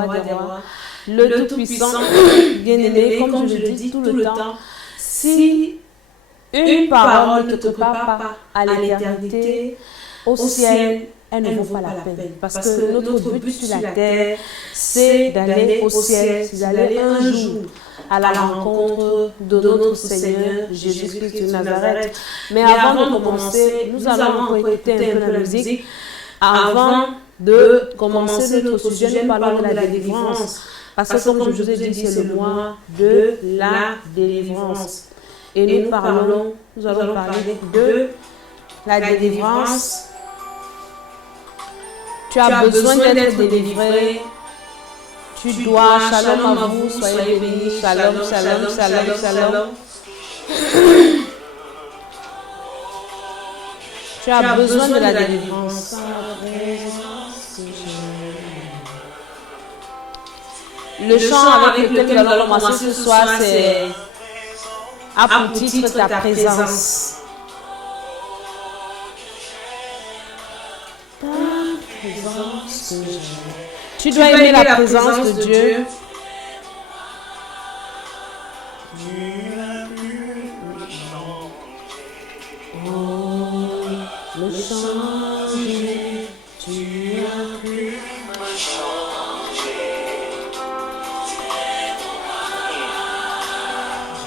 rois des rois, le Tout-Puissant, bien-aimé, comme je le dis tout le temps, si une parole ne te prépare pas à l'éternité, au ciel, elle ne vaut pas la peine. Parce que notre but sur la terre, c'est d'aller au ciel, c'est d'aller un jour à la rencontre de notre Seigneur Jésus-Christ de Nazareth. Mais avant de commencer, nous allons encore écouter un peu la musique. Avant de commencer notre sujet, nous parlons de la délivrance. Parce que comme je vous ai dit, c'est le mois de la délivrance. Et nous allons parler de la délivrance. Tu as besoin d'être délivré. Tu dois, shalom à vous, soyez bénis, shalom, shalom, shalom, shalom. Tu as besoin de la délivrance. Le chant avec lequel nous allons commencer ce soir, c'est à pour titre ta présence. Ta présence. Tu dois aimer la présence de Dieu. Me changer, tu as pu me changer.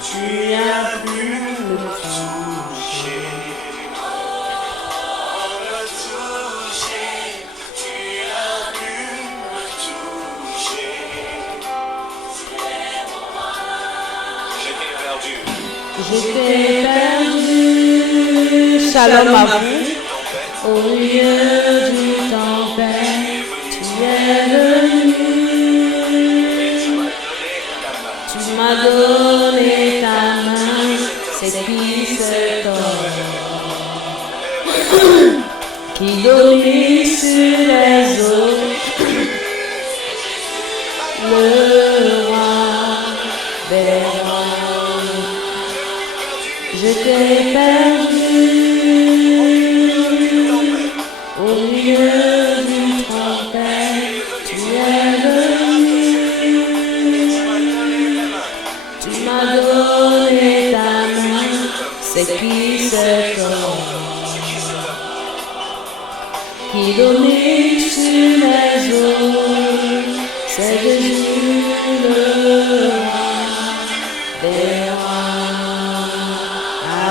Tu as pu me toucher. Tu as pu me toucher. J'étais perdu. Shalom à vous. Au milieu d'une tempête, tu es venu. Tu m'as donné ta main, c'est qui cet homme qui domine sur les eaux, le roi des rois. Je t'ai perdu. Au milieu d'une tempête, tu es venu. Tu m'as donné ta main, c'est qui cet homme qui domine sur les eaux, c'est Jésus le roi des rois.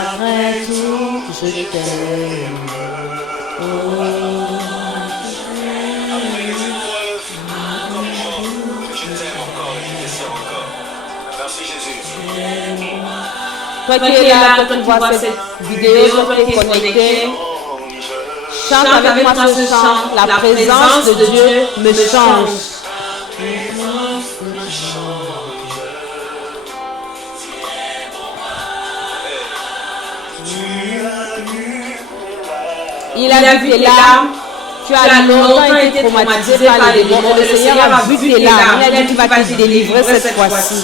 Après tout, je t'aime. Toi qui es là, toi qui vois cette vidéo, toi qui es connecté, chante avec moi ce chant. La présence de Dieu me change. Il a vu tes larmes. Tu as longtemps été traumatisé par les démons. Le Seigneur a vu tes larmes. Il a dit qu'il va te délivrer cette fois-ci.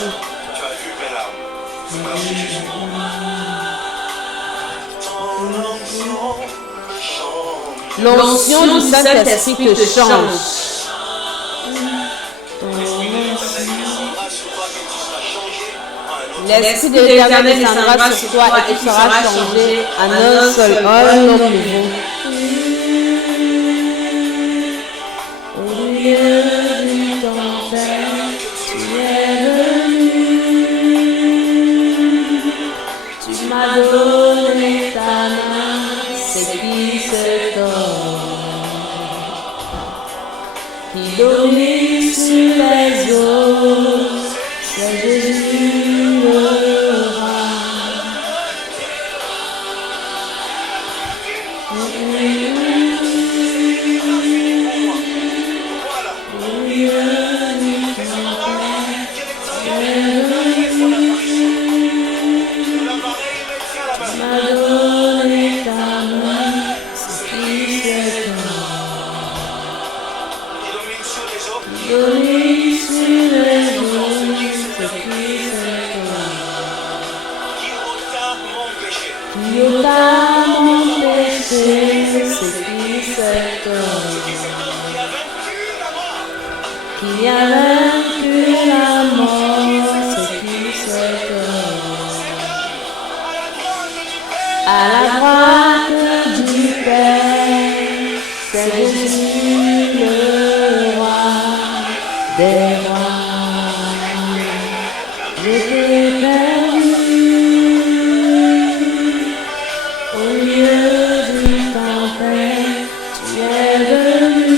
L'onction du Saint-Esprit te change. L'Esprit de l'Éternel descendra sur toi et tu seras changé en un seul homme nouveau. Au milieu d'une tempête, tu es venu. Tu m'as donné ta main, c'est qui cet homme qui domine sur les eaux, c'est Jésus le roi. des rois. J'étais perdu au milieu d'une tempête, tu es venu.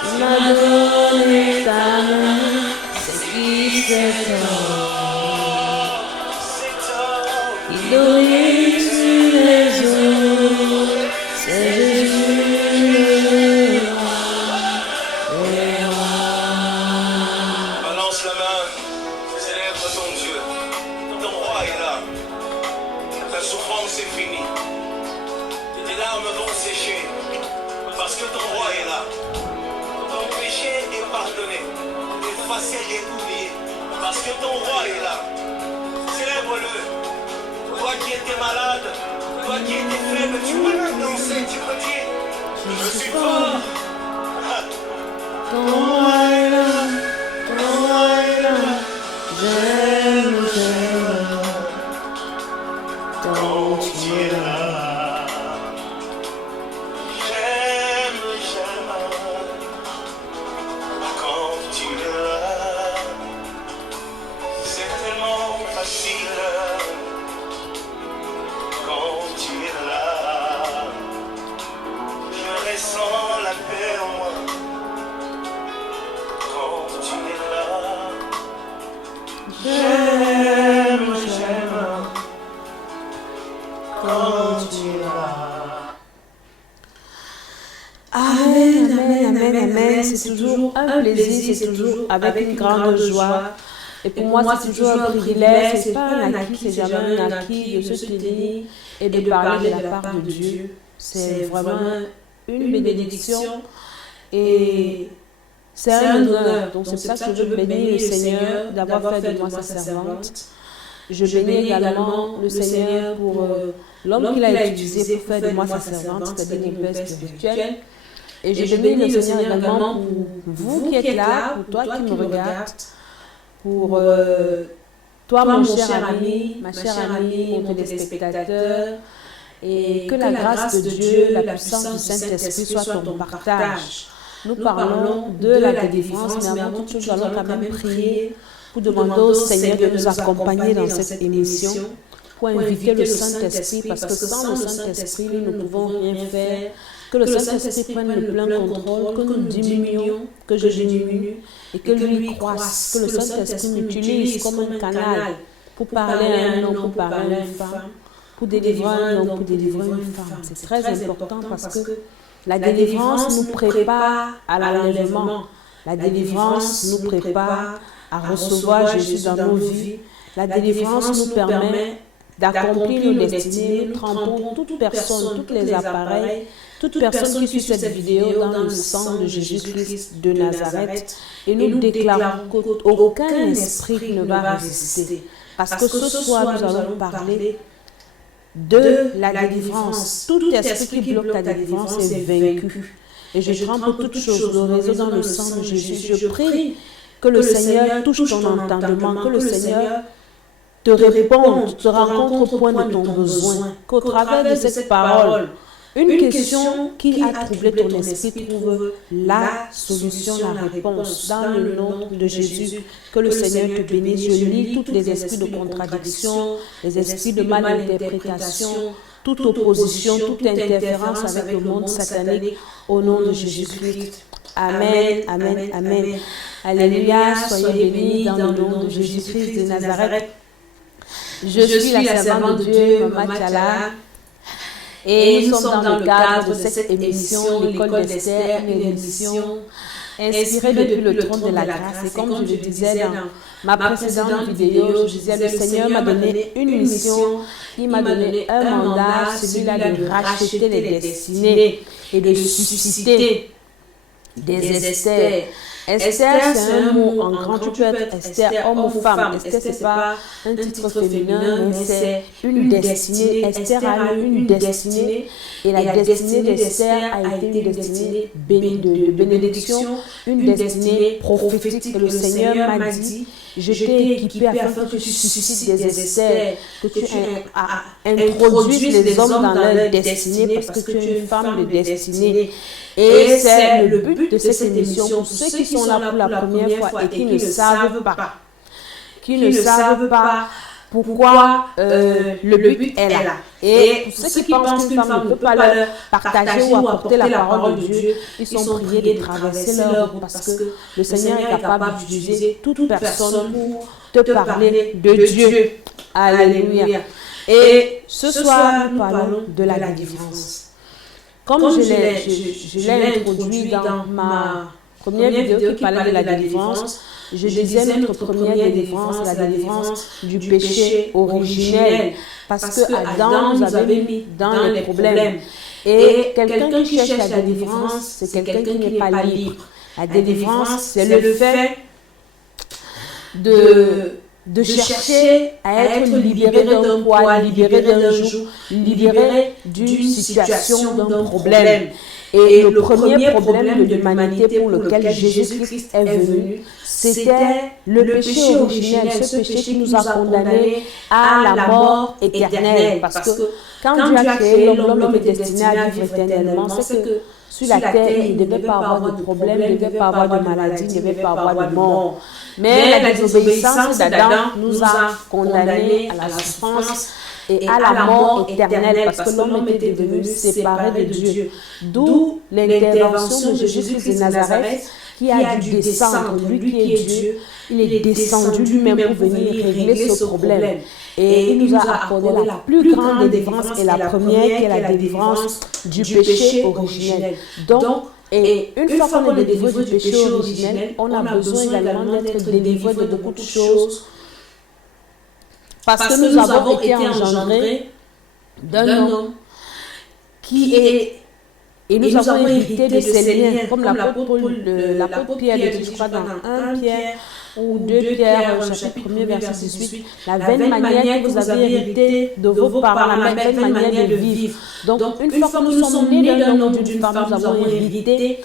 Tu m'as donné ta main, c'est qui c'est toi qui nourrit sur les eaux, c'est Jésus. Balance la main, célèbre ton Dieu. Ton roi est là. Ta souffrance est finie. Tes larmes vont sécher. Parce que ton roi est là. Ton péché est pardonné. Effacé et oublié. Parce que ton roi est là. Célèbre-le. Toi qui étais malade, toi qui étais faible, tu peux danser, tu peux dire je suis fort. Ton roi est là, j'aime, ton Dieu est là. J'aime quand tu es là. C'est tellement facile quand tu es là. Je ressens la paix en moi quand tu es là. J'aime quand tu es là. Amen, amen, amen, amen. C'est toujours un plaisir, c'est toujours avec une grande joie. Et pour moi, c'est toujours un privilège. C'est pas un acquis, c'est jamais un acquis de se tenir et de parler de la part de Dieu. C'est vraiment une bénédiction et c'est un honneur. Donc c'est pour ça que je veux bénir le Seigneur d'avoir fait de moi sa servante. Je bénis également le Seigneur pour l'homme qu'il a utilisé pour faire de moi sa servante, c'est-à-dire mon Père spirituel. Et je bénis le Seigneur également pour vous qui êtes là, pour toi qui me regardes, pour toi mon cher ami, ma chère amie, mon téléspectateur, et que la grâce de Dieu, la puissance du Saint-Esprit soit ton partage. Nous parlons de la délivrance, mais avant toute chose, nous allons quand même prier pour demander au Seigneur de nous accompagner dans cette émission, pour inviter le Saint-Esprit, parce que sans le Saint-Esprit, nous ne pouvons rien faire. Que le Saint-Esprit prenne le plein contrôle, que nous diminuions, que je diminue, et que lui croisse, que le Saint-Esprit m'utilise comme un canal pour parler à un homme, pour parler à une femme, pour délivrer un homme, pour délivrer une femme. C'est très important parce que la délivrance nous prépare à l'enlèvement. La délivrance nous prépare à recevoir Jésus dans nos vies. La délivrance nous permet d'accomplir nos destinées. Nous trempons toute personne, tous les appareils, toute personne qui suit cette vidéo dans le sang de Jésus-Christ de Nazareth. Et nous déclarons qu'aucun esprit ne va résister. Parce que ce soir, nous allons parler de la délivrance. Tout esprit qui bloque ta délivrance est vaincu. Et je trempe toutes choses, le réseau dans le sang de Jésus. Je prie que le Seigneur touche ton entendement, que le Seigneur te réponde, te rencontre au point de ton besoin, qu'au travers de cette parole, une question qui a troublé ton esprit trouve la solution, la réponse. Dans le nom de Jésus, que le Seigneur te bénisse. Je lis tous les esprits de contradiction, les esprits de malinterprétation, toute opposition, toute interférence avec le monde satanique, au nom de Jésus-Christ. Amen, amen, amen. Alléluia, soyez bénis dans le nom de Jésus-Christ de Nazareth. Je suis la servante de Dieu, Mama Tchala. Et nous sommes dans le cadre de cette émission, l'école d'Esther, une émission inspirée depuis le trône de la grâce. Et comme je le disais dans ma précédente vidéo, je disais, le Seigneur m'a donné une mission, il m'a donné un mandat, celui-là de racheter les destinées et de susciter des Esther. Esther, c'est un mot en grand. Tu peux être Esther, homme ou femme. Esther, ce n'est pas un titre féminin, mais c'est une destinée. Esther a eu une destinée. Et la destinée d'Esther a été une destinée de bénédiction, une destinée prophétique. Et le Seigneur m'a dit, je t'ai équipé afin que tu suscites des Esther, que tu introduises les hommes dans leur destinée, parce que tu es une femme de destinée. Et c'est le but de cette émission pour ceux qui sont là pour la première fois et qui ne savent pas pourquoi le but est là. Et pour ceux qui pensent qu'une femme ne peut pas leur partager ou apporter la parole de Dieu, ils sont priés de traverser leur route parce que le Seigneur est capable d'utiliser toute personne pour te parler de Dieu. Alléluia. Et ce soir, nous parlons de la délivrance. Comme je l'ai introduit dans ma première vidéo qui parlait de la délivrance, je disais notre première délivrance, la délivrance du péché originel. Parce que Adam nous avait mis dans les problèmes. Et quelqu'un qui cherche la délivrance, c'est quelqu'un qui n'est pas libre. La délivrance, c'est le fait de chercher à être libéré d'un poids, libéré d'un joug, libéré d'une situation, d'un problème. Et le premier problème de l'humanité pour lequel Jésus-Christ est venu, c'était le péché originel, ce péché qui nous a condamnés à la mort éternelle. Parce que quand Dieu a créé l'homme, l'homme est destiné à vivre éternellement. C'est que sur la terre, il ne devait pas avoir de problème, il ne devait pas avoir de maladie, il ne devait pas avoir de mort. Mais la désobéissance d'Adam nous a condamnés à la souffrance et à la mort éternelle parce que l'homme était devenu séparé de Dieu. D'où l'intervention de Jésus de Nazareth qui a dû descendre, lui qui est Dieu, il est descendu lui-même pour venir régler ce problème. Et il nous a accordé la plus grande délivrance et la première qui est la délivrance du péché originel. Donc, et une fois qu'on est délivré du péché originel, on a besoin également d'être délivré de beaucoup de choses. Parce que nous avons été engendrés d'un homme qui est... Et nous avons hérité de ces liens, comme l'apôtre Pierre le dit, je crois, dans 1 Pierre ou 2 Pierre, chapitre 1er, verset 18, la vaine manière que vous avez hérité de vos parents, la vaine manière de vivre. Donc, une fois que nous sommes nés d'un homme ou d'une femme, nous avons hérité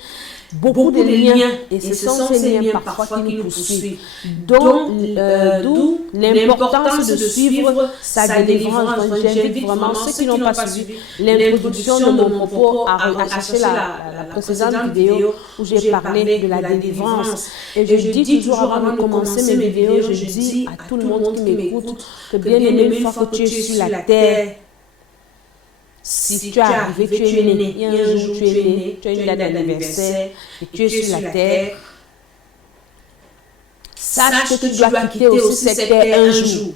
beaucoup de liens, et ce sont ces liens parfois qui nous poursuivent. D'où l'importance de suivre sa délivrance. Donc j'invite vraiment ceux qui n'ont pas suivi l'introduction de mon propos à chercher la précédente vidéo où j'ai parlé de la délivrance. Et je dis toujours avant de commencer mes vidéos, je dis à tout le monde qui m'écoute que bien aimé, une fois que tu es sur la terre, si tu es arrivé, tu es né, il y a un jour tu es né, tu as une date d'anniversaire et tu es sur la terre, sache que tu dois quitter aussi cette terre un jour.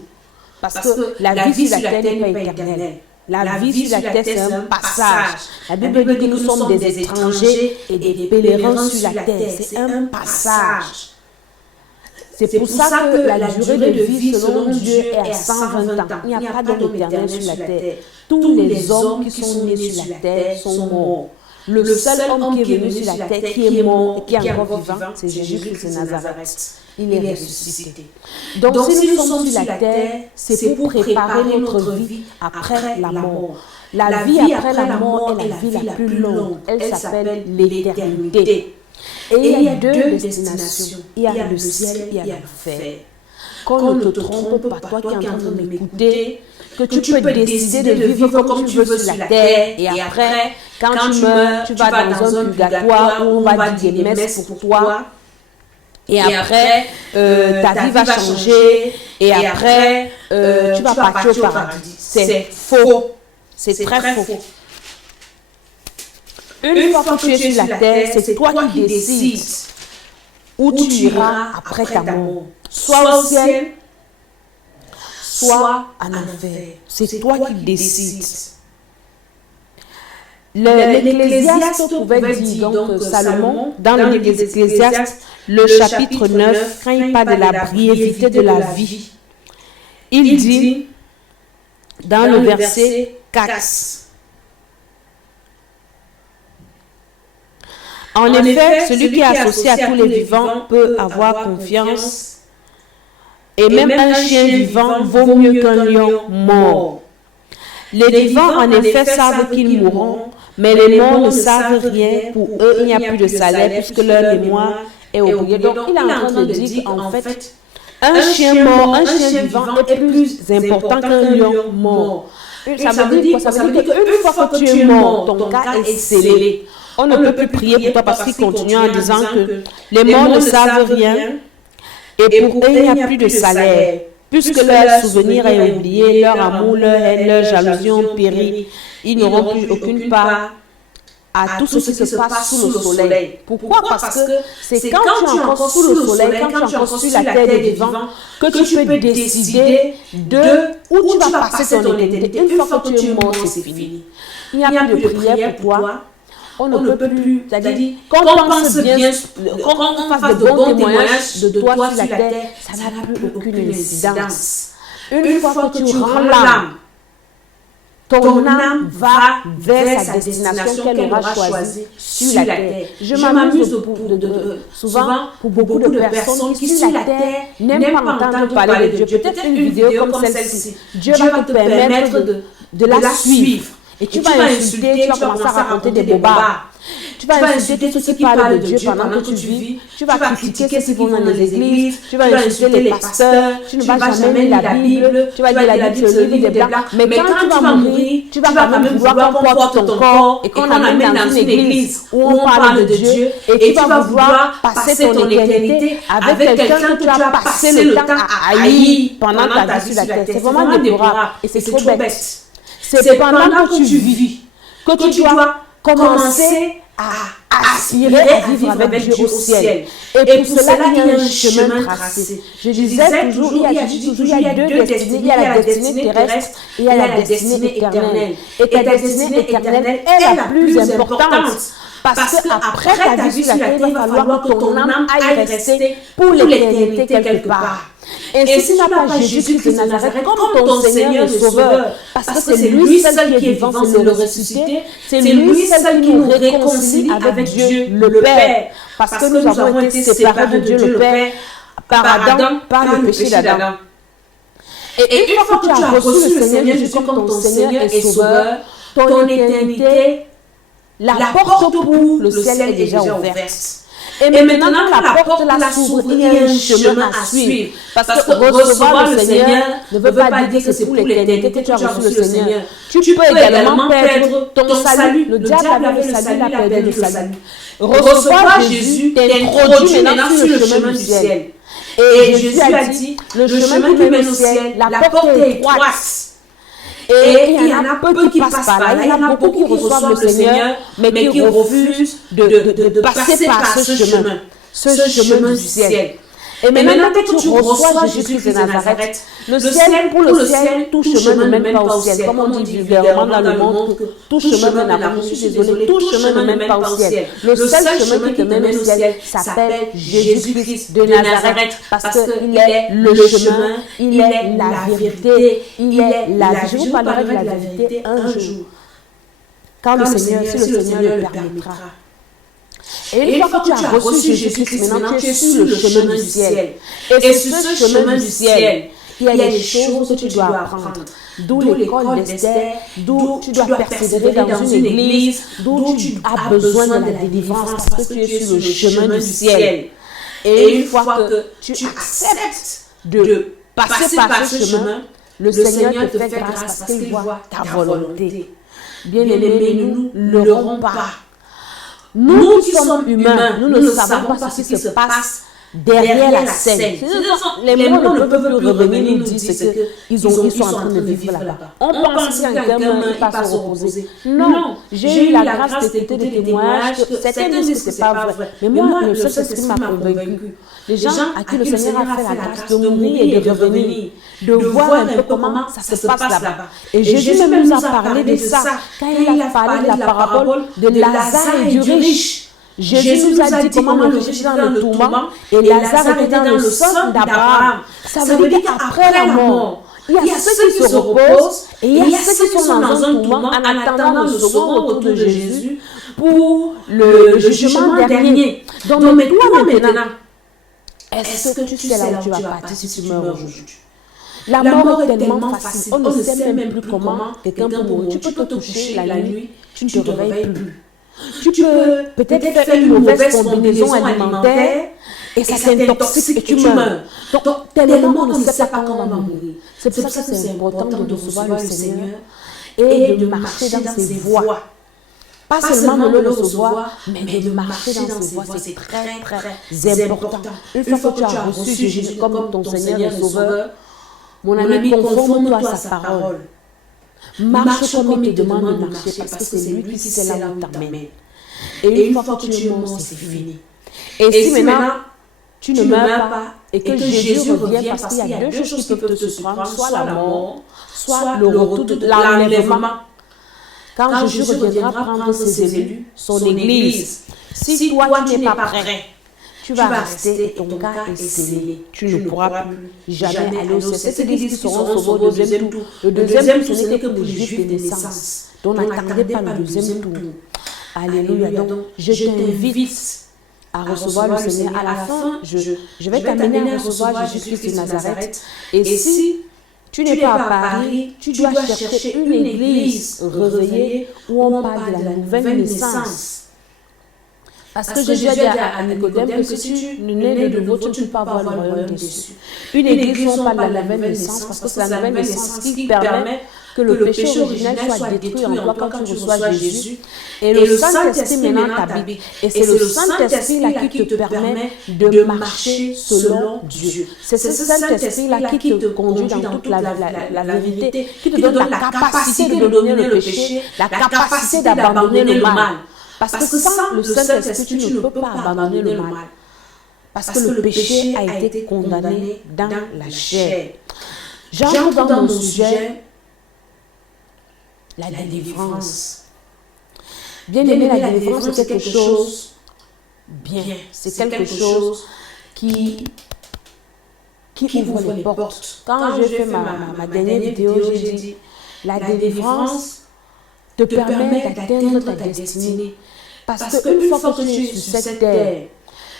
Parce que la vie sur la terre n'est pas éternelle. La vie sur la terre, c'est un passage. La Bible dit que nous sommes des étrangers et des pèlerins sur la terre. C'est un passage. C'est pour ça que la durée de vie selon Dieu est à 120 ans. Il n'y a pas d'homme éternel sur la terre. Tous les hommes qui sont nés sur la terre sont morts. Le seul homme qui est venu sur la terre, qui est mort et qui est encore vivant, c'est Jésus-Christ de Nazareth. Il est ressuscité. Donc si nous sommes sur la terre, c'est pour préparer notre vie après la mort. La vie après la mort est la vie la plus longue. Elle s'appelle l'éternité. Et il y a deux destinations. Il y a le ciel, il y a l'enfer. Qu'on ne te trompe pas, toi qui es en train de m'écouter, que tu peux décider de vivre comme tu veux sur la terre. Et après, quand tu meurs, tu vas dans un purgatoire où on va dire des messes pour toi. Et après, ta vie va changer. Et après, tu vas partir au paradis. C'est faux. C'est très faux. Une fois que tu es sur la terre, c'est toi qui décides où tu iras après ta mort. Soit au ciel, soit en enfer. C'est toi qui décides. L'Ecclésiaste pouvait dire, donc Salomon, dans l'Ecclésiaste, le chapitre 9, quand il parle de la brièveté de la vie, il dit, dans le verset 4, En effet, celui qui est associé à tous les vivants peut avoir confiance. Et même un chien vivant vaut mieux qu'un lion mort. Les vivants, en effet, savent qu'ils mourront, mais les morts ne savent rien. Pour eux, il n'y a plus de salaire puisque leur mémoire est oubliée. Donc, il est en train de dire qu'en fait, un chien mort, un chien vivant est plus important qu'un lion mort. Ça veut dire quoi? Ça veut dire qu'une fois que tu es mort, ton cas est scellé. On ne peut plus prier pour toi parce qu'il continue en disant que les morts ne savent rien et pour eux, il n'y a plus de salaire. Puisque leur souvenir est oublié, leur amour, leur haine, leur jalousie ont péri, ils n'auront plus aucune part à tout ce qui se passe sous le soleil. Pourquoi? Parce que c'est quand tu es encore sous le soleil, quand tu es encore sur la terre des vivants, que tu peux décider de où tu vas passer ton éternité. Une fois que tu es mort, c'est fini. Il n'y a plus de prière pour toi. On ne peut plus, c'est-à-dire, quand on pense bien, quand on fasse de bons témoignages de toi sur la terre, ça n'a plus aucune incidence. Une fois que tu rends l'âme, ton âme va vers sa destination qu'elle aura choisie sur la terre. Je m'amuse souvent pour beaucoup de personnes qui sur la terre n'aiment pas entendre parler de Dieu. Peut-être une vidéo comme celle-ci. Dieu va te permettre de la suivre. Et tu vas insulter, tu vas commencer à raconter des bobards. Tu vas insulter ceux qui parlent de Dieu pendant que tu vis. Tu vas critiquer ceux qui vont dans les églises. Tu vas insulter les pasteurs. Tu ne vas jamais lire la Bible. Tu vas lire la Bible sur le livre des Blancs. Mais quand tu vas mourir, tu vas quand même vouloir qu'on porte ton corps et qu'on amène dans une église où on parle de Dieu. Et tu vas vouloir passer ton éternité avec quelqu'un que tu as passé le temps à haïr pendant ta vie sur la terre. C'est vraiment déplorable et c'est trop bête. C'est pendant que tu vis que tu dois commencer à aspirer à vivre avec Dieu au ciel. Et pour cela, il y a un chemin tracé. Je disais toujours, il y a deux destinées. Il y a la destinée terrestre et il y a la destinée éternelle. Et ta destinée éternelle est la plus importante. Parce qu'après ta vie sur la terre, il va falloir que ton âme aille rester pour l'éternité quelque part. Et si tu n'as pas Jésus-Christ de Nazareth comme ton Seigneur et Sauveur, parce que c'est lui seul qui est vivant, c'est le ressuscité, c'est lui seul qui nous réconcilie avec Dieu le Père, parce que nous avons été séparés de Dieu le Père par Adam, par le péché d'Adam. Et une fois que tu as reçu le Seigneur Jésus comme ton Seigneur et Sauveur, ton éternité, la porte pour le ciel est déjà ouverte. Et maintenant que la porte s'ouvre, il y a un chemin à suivre. Parce que recevoir le Seigneur ne veut pas dire que c'est pour l'éternité que tu as reçu le Seigneur. Tu peux également perdre ton salut. Le diable avait le salut, il a perdu le salut. Recevoir Jésus t'introduit maintenant sur le chemin du ciel. Et Jésus a dit, le chemin qui mène au ciel, la porte est étroite. Et il y en a peu qui passent par là. Il y en a beaucoup qui reçoivent le Seigneur, mais qui refusent de passer par ce chemin du ciel. Et maintenant que tu reçois Jésus-Christ de Nazareth, le ciel, pour le ciel, tout chemin ne mène pas au ciel. Comme on dit vulgairement dans le monde, que tout chemin mène à l'amour. Je suis désolée, tout chemin ne mène pas au ciel. Le seul chemin qui te mène au ciel s'appelle Jésus-Christ de Nazareth, parce qu'il est le chemin, il est la vérité, il est la vie. Je vous parlerai de la vérité un jour, quand le Seigneur, si le Seigneur le permettra. Et une fois que tu as reçu Jésus-Christ, maintenant tu es sur le chemin du ciel. Et sur ce chemin du ciel, il y a des choses que tu dois apprendre. D'où l'école d'Esther, d'où tu dois persévérer dans une église, d'où tu as besoin de la délivrance parce que tu es sur le chemin du ciel. Et une fois que tu acceptes de passer par ce chemin, le Seigneur te fait grâce parce qu'il voit ta volonté. Bien-aimés, nous ne l'aurons pas. Nous qui sommes humains, nous ne savons pas ce qui se passe derrière la scène. Les mots ne peuvent plus revenir nous dire ce qu'ils sont en train de vivre là-bas. On pense qu'il y a quelqu'un qui passe au opposé. Non, j'ai eu la grâce d'écouter des témoignages que certains disent que ce n'est pas vrai. Mais moi, le seul ce qui m'a convaincu, les gens à qui le Seigneur a fait la grâce de mourir et de revenir, de voir un peu comment ça se passe là-bas. Et Jésus même nous a parlé de ça quand il a parlé de la parabole de Lazare et du riche. Jésus nous a dit comment le riche était dans le tourment et Lazare était dans le sang d'Abraham. Ça veut dire qu'après la mort, Il y a ceux qui se reposent et il y a ceux qui sont dans un tourment en attendant le second retour de Jésus pour le jugement dernier. Donc toi maintenant, est-ce que tu sais là où tu vas partir si tu meurs aujourd'hui? La mort est tellement facile, on ne sait même plus comment quelqu'un peut mourir. Tu peux te coucher la nuit, tu ne te réveilles plus. Tu peux peut-être faire une mauvaise combinaison alimentaire et ça t'intoxique et tu meurs. Donc, tellement on ne sait pas comment on va mourir. C'est pour ça que c'est important de recevoir le Seigneur et de marcher dans ses voies. Pas seulement de le recevoir, mais de marcher dans ses voies. C'est très important. Une fois que tu as reçu Jésus comme ton Seigneur et Sauveur, mon ami, conforme-toi à sa parole. Marche comme il te demande de marcher parce que c'est lui qui sait là où t'amène. Et une fois que tu es mort, c'est fini. Et si maintenant tu ne meurs pas et que Jésus revient, parce qu'il y a deux choses qui peuvent te surprendre, soit la mort, soit le retour de l'enlèvement. Quand Jésus reviendra prendre ses élus, son église, si toi tu n'es pas prêt, tu vas rester et ton cas est scellé. Tu ne pourras plus jamais aller au ciel. C'est ces églises qui seront sauvées au deuxième tour. Le deuxième tour, ce n'est que pour les juifs de naissance. Donc n'attendez pas le deuxième tour. Alléluia. Donc je t'invite à recevoir le Seigneur. À la fin, je vais t'amener à recevoir Jésus-Christ de Nazareth. Et si tu n'es pas à Paris, tu dois chercher une église réveillée où on parle de la nouvelle naissance. Parce que Jésus a dit à Nicodème que si tu n'es né de nouveau, tu ne peux pas avoir le royaume des cieux. Une église où on parle de la nouvelle naissance, parce que c'est la nouvelle naissance qui permet que le péché originel soit détruit en toi quand tu reçois Jésus. Et le Saint-Esprit maintenant t'habite. Et c'est le Saint-Esprit-là qui te permet de marcher selon Dieu. C'est ce Saint-Esprit-là qui te conduit dans toute la vérité, qui te donne la capacité de dominer le péché, la capacité d'abandonner le mal. Parce que sans le Saint-Esprit, tu ne peux pas abandonner le mal. Parce que le péché a été condamné dans la chair. J'entre dans mon sujet, la délivrance. Bien aimé, la délivrance, c'est quelque chose bien. C'est quelque chose qui ouvre les portes. Quand j'ai fait ma dernière vidéo, j'ai dit, la délivrance te permet d'atteindre ta destinée. Parce qu'une fois que tu es sur cette terre,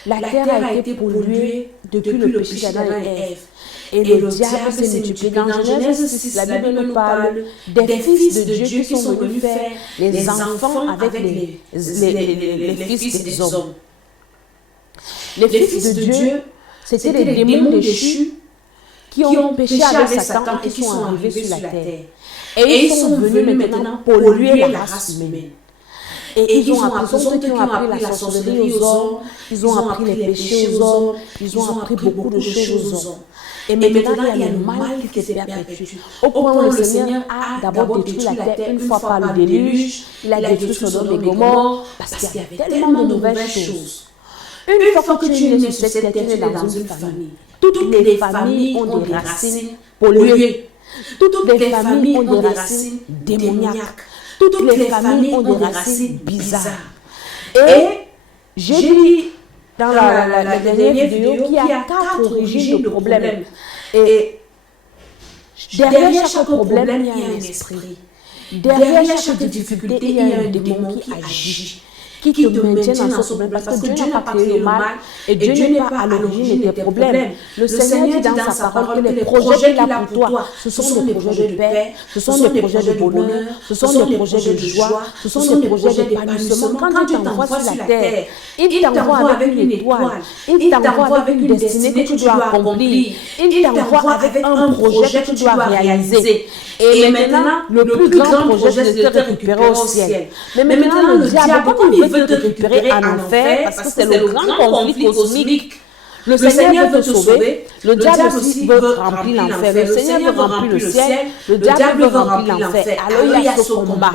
la terre a été polluée depuis le péché d'Adam et Ève. Et le diable s'est multiplié. Dans Genèse 6, la Bible nous parle des fils de Dieu qui sont venus faire les enfants avec les fils des hommes. Les fils de Dieu, c'était les démons déchus qui ont péché avec Satan et qui sont arrivés sur la terre. Et ils sont venus maintenant polluer la race humaine. Et ils ont appris la sorcellerie aux hommes, ils ont appris les péchés aux hommes, ils ont appris beaucoup de choses aux hommes. Et maintenant, il y a le mal qui s'est perpétué. Au point où le Seigneur a d'abord détruit la terre une fois par le déluge, il a détruit Sodome et Gomorrhe, parce qu'il y avait tellement de mauvaises choses. Une fois que tu es né sur cette terre, tu es dans une famille. Toutes les familles ont des racines polluées. Toutes les familles ont des racines démoniaques. Toutes les familles ont des racines bizarres. Et j'ai dit dans la dernière vidéo qu'il y a 4 origines de problèmes. Et derrière chaque problème, il y a un esprit. Derrière chaque difficulté, il y a un démon qui agit, qui te maintient dans ce problème. Parce que Dieu n'a pas créé le mal et Dieu n'est pas à l'origine des problèmes. Le Seigneur dit dans sa parole que les projets qu'il a pour toi, ce sont des projets de paix, ce sont des projets de bonheur, ce sont des projets de joie, ce sont des projets d'épanouissement. Quand Dieu t'envoie sur la terre, il t'envoie avec une étoile, il t'envoie avec une destinée que tu dois accomplir, il t'envoie avec un projet que tu dois réaliser. Et maintenant, le plus grand projet, c'est de te récupérer au ciel. Mais maintenant, le diable, comme il veut te récupérer en enfer, parce que c'est le grand conflit cosmique. Le Seigneur veut te sauver, le diable aussi veut remplir l'enfer. Le Seigneur veut remplir le ciel, le diable veut remplir l'enfer. Alors il y a ce combat.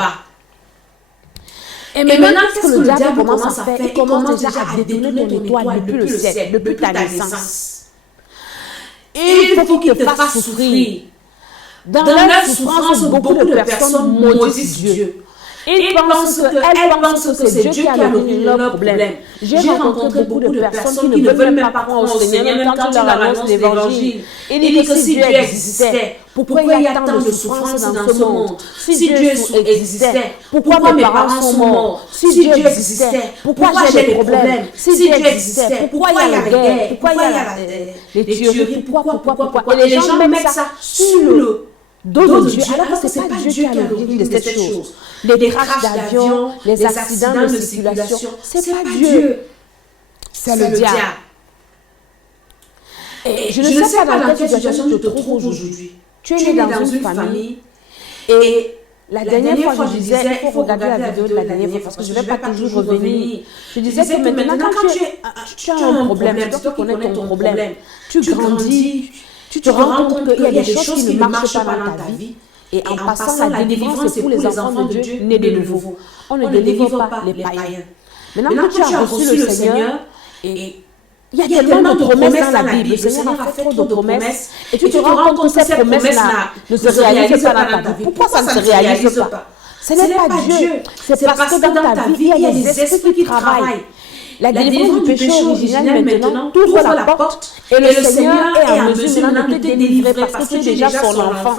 Et maintenant, qu'est-ce que le diable commence à faire? Il commence déjà à détourner ton étoile depuis le ciel, depuis ta naissance. Et il faut qu'il te fasse souffrir. Dans leur souffrance, beaucoup de personnes maudissent Dieu. Ils pensent que c'est Dieu qui a résolu leur problème. J'ai rencontré beaucoup de personnes qui ne veulent même pas croire au Seigneur, même quand tu leur annonces l'évangile. Ils disent que si Dieu existait, pourquoi il y a tant de souffrances dans ce monde? Si Dieu existait, pourquoi mes parents sont morts? Si Dieu existait, pourquoi j'ai des problèmes? Si Dieu existait, pourquoi il y a la guerre? Pourquoi il y a les tueries? Pourquoi? Et les gens mettent ça sur le dos de Dieu, alors que ce n'est pas Dieu qui a l'origine de cette chose. Les crashs d'avion, les accidents de circulation, ce n'est pas Dieu, c'est le diable. Et je ne sais pas dans quelle situation tu te trouves aujourd'hui. Tu es né dans une famille et la dernière fois je disais, il faut regarder la vidéo de la dernière fois parce que je ne vais pas toujours revenir. Je disais que maintenant quand tu as un problème, tu dois connaître ton problème. Tu grandis, tu te rends compte qu'il y a des choses qui ne marchent pas dans ta vie. Et en passant, la délivrance, c'est pour les enfants de Dieu nés de nouveau. On ne délivre pas les païens. Maintenant que tu as reçu le Seigneur, et il y a tellement de promesses dans la Bible. Le Seigneur a fait trop de promesses. Et tu te rends compte que ces promesses-là ne se réalisent pas dans ta vie. Pourquoi ça ne se réalise pas? Ce n'est pas Dieu. C'est parce que dans ta vie, il y a des esprits qui travaillent. La délivrance du péché originel maintenant t'ouvre la porte et le Seigneur est en mesure maintenant de te délivrer parce que tu es déjà son enfant.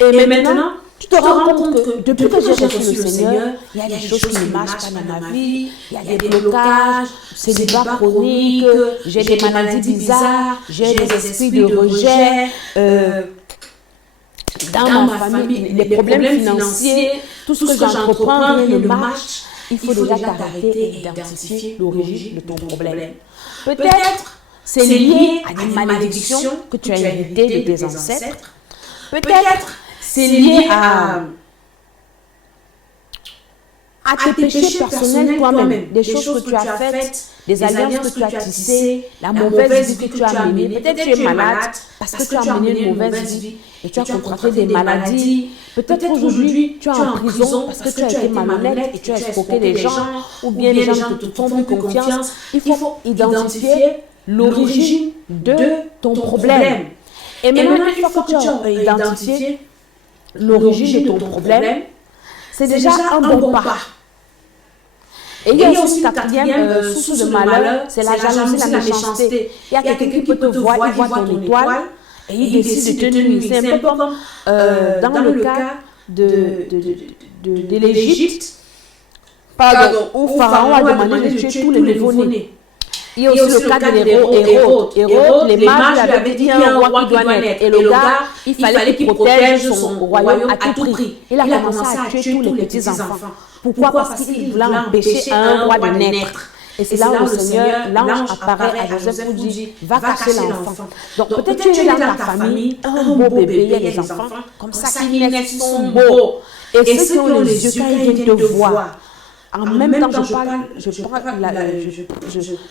Et maintenant, tu te rends compte que depuis que j'ai reçu le Seigneur, il y a des choses qui ne marchent pas dans ma vie, il y a des blocages, c'est des bas chroniques, j'ai des maladies bizarres, j'ai des esprits de rejet. Dans ma famille, les problèmes financiers, tout ce que j'entreprends, rien ne marche. Il faut déjà t'arrêter et identifier l'origine de ton problème. Peut-être c'est lié à des malédictions que tu as héritées de tes ancêtres. Peut-être c'est lié à tes péchés personnels toi-même, des choses que tu as faites, des alliances que tu as tissées, la mauvaise vie que tu as menée. Peut-être tu es malade parce que tu as mené une mauvaise vie et tu as contracté des maladies. Peut-être aujourd'hui tu es en prison parce que tu as été malhonnête et tu as escroqué les gens ou bien les gens ne te font plus confiance. Il faut identifier l'origine de ton problème. Et maintenant, une fois que tu as identifié l'origine de ton problème, c'est déjà un bon pas. Et il y a aussi une quatrième source de malheur, c'est la jalousie, la méchanceté. Il y a quelqu'un qui peut te voir, il voit ton étoile et il décide de te nuire. C'est un peu comme dans le cas de l'Égypte, où Pharaon a demandé de tuer tous les nouveau-nés. Il y a aussi le cas de Hérode. Les mages lui avaient dit qu'il y a un roi qui doit naître. Et le gars, il fallait qu'il protège son royaume à tout prix. Il a commencé à tuer tous les petits-enfants. Pourquoi? Parce qu'il voulait empêcher un roi de naître. Et c'est là où le Seigneur, l'ange apparaît à Joseph pour dire, va cacher l'enfant. Donc peut-être tu es dans ta famille, un beau bébé, il y a des enfants comme ça qui naissent, qui sont beaux. Et ceux qui ont les yeux, quand ils viennent te voir, en même temps,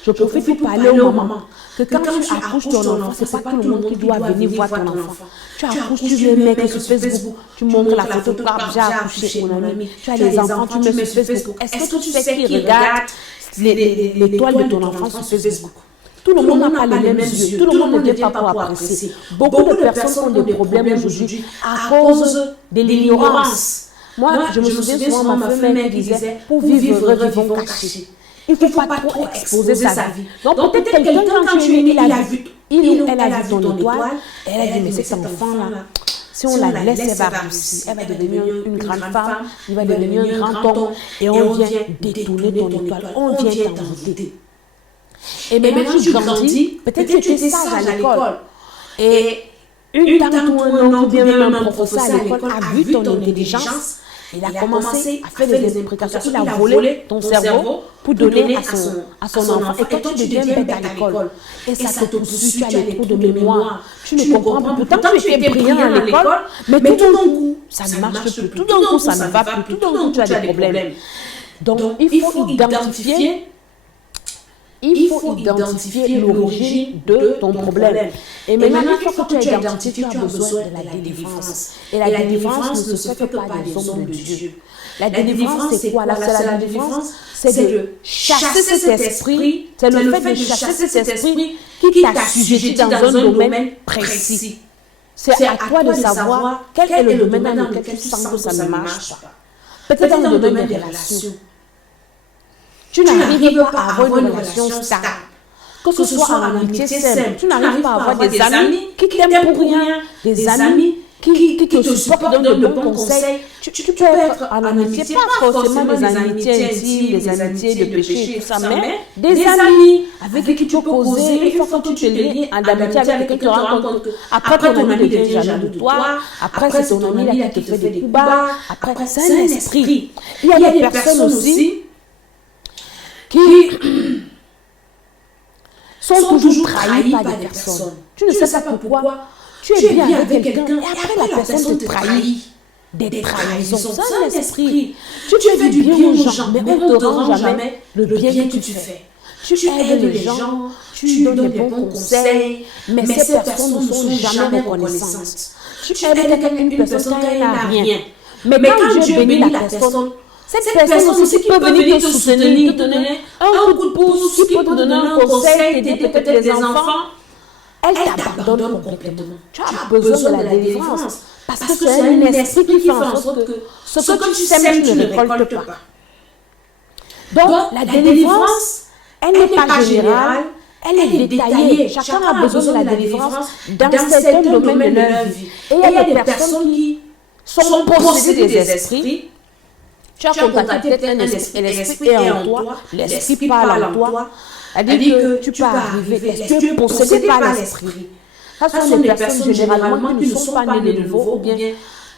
je profite pour parler aux mamans que quand tu accouches ton enfant, ce n'est pas tout le monde qui doit venir voir ton enfant. Tu accouches, tu veux mettre sur Facebook, tu montres la photo, j'ai accouché, mon ami. Tu as les enfants, tu mets sur Facebook. Est-ce que tu sais qui regarde l'étoile de ton enfant sur Facebook? Tout le monde n'a pas les mêmes yeux, tout le monde ne vient pas pour apprécier. Beaucoup de personnes ont des problèmes aujourd'hui à cause de l'ignorance. Moi, je me souviens souvent, ma mère disait, pour vivre, vivons cachés. Il ne faut pas trop exposer sa vie. Donc peut-être quelqu'un, quand tu es né, il ou elle a vu ton étoile, elle a dit, mais cet enfant-là, si on la laisse, elle va réussir, elle va devenir une grande femme, il va devenir un grand homme, et on vient détourner ton étoile, on vient t'envoûter. Et maintenant, tu grandis, peut-être que tu étais sage à l'école, et une tante ou un oncle, ou bien même un professeur à l'école a vu ton intelligence. Il a commencé à faire des implications. Il a volé ton cerveau pour donner à son enfant. Et quand tu deviens bête à l'école, et ça te poursuit, tu as les trous de mémoire, tu ne comprends pas. Pourtant, tu étais brillant à l'école, mais tout d'un coup, ça ne marche plus. Tout d'un coup, ça ne va plus. Tout d'un coup, tu as des problèmes. Donc, il faut identifier l'origine de ton problème. Et maintenant, une fois que tu as identifié, tu as besoin de la délivrance. Et la délivrance ne se fait que par des hommes de Dieu. La délivrance, c'est quoi? La délivrance, c'est de chasser cet esprit. C'est le fait de chasser cet esprit qui t'assujettit dans un domaine précis. C'est à toi de savoir quel est le domaine dans lequel tu sens que ça ne marche pas. peut-être dans le domaine des relations. Tu n'arrives pas à avoir une relation stable. Que ce soit en amitié simple, tu n'arrives pas à avoir des amis qui t'aiment pour rien, des amis qui te supportent, donnent de bons conseils. Tu peux être en amitié, pas forcément des amitiés intimes, des amitiés de péché, tout ça, mais des amis avec qui tu peux causer. Une fois que tu te lies en amitié avec quelqu'un, tu te rends compte que après ton ami devient jaloux de toi, après c'est ton ami là qui te fait des coups bas, après c'est un esprit. Il y a des personnes aussi qui sont toujours trahies par des personnes. Tu ne sais pas pourquoi. Tu es bien avec quelqu'un et après la personne te trahit. Des trahisons, c'est un esprit. Tu fais du bien aux gens, mais on ne te rend jamais le bien que tu fais. Tu aides les gens, tu donnes des bons conseils, mais ces personnes ne sont jamais reconnaissantes. Tu aides une personne qui n'a rien. Mais quand Dieu bénit la personne, cette personne aussi qui peut venir te soutenir, te donner un coup de pouce, qui peut te donner un conseil, t'aider peut-être des enfants, elle t'abandonne complètement. Tu as besoin de la délivrance. Parce que c'est un esprit qui fait en sorte que ce que tu sèmes, tu ne récoltes pas. Donc, la délivrance, elle n'est pas générale, elle est détaillée. Chacun a besoin de la délivrance dans certains domaines de leur vie. Et il y a des personnes qui sont possédées des esprits. Tu as contacté peut-être un esprit, l'esprit est en toi, l'esprit parle en toi. C'est-à-dire que tu peux arriver, tu es possédé par l'esprit. Ce sont des personnes généralement qui ne sont pas nées de nouveau ou bien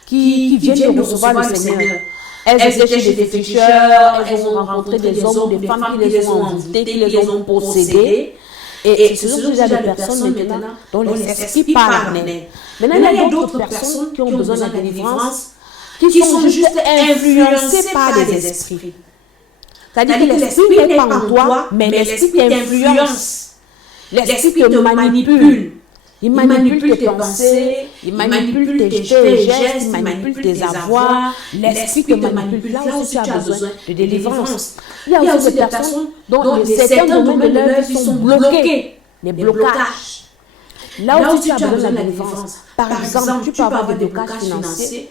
qui viennent de recevoir le Seigneur. Elles étaient chez des féticheurs, elles ont rencontré des hommes ou des femmes qui les ont envoûtées, qui les ont possédées. Et ce sont déjà des personnes maintenant dont les esprits parlent en elles. Maintenant, il y a d'autres personnes qui ont besoin de la délivrance, qui sont juste influencées par des esprits. C'est-à-dire que l'esprit n'est pas en toi, mais l'esprit t'influence. L'esprit te manipule. Il manipule tes pensées, il manipule tes gestes, il manipule tes avoirs. L'esprit te manipule. Là aussi, tu as besoin de délivrance. Il y a aussi des personnes dont certains domaines de leur vie sont bloqués. Des blocages. Là aussi, tu as besoin de la délivrance. Par exemple, tu peux avoir des blocages financiers.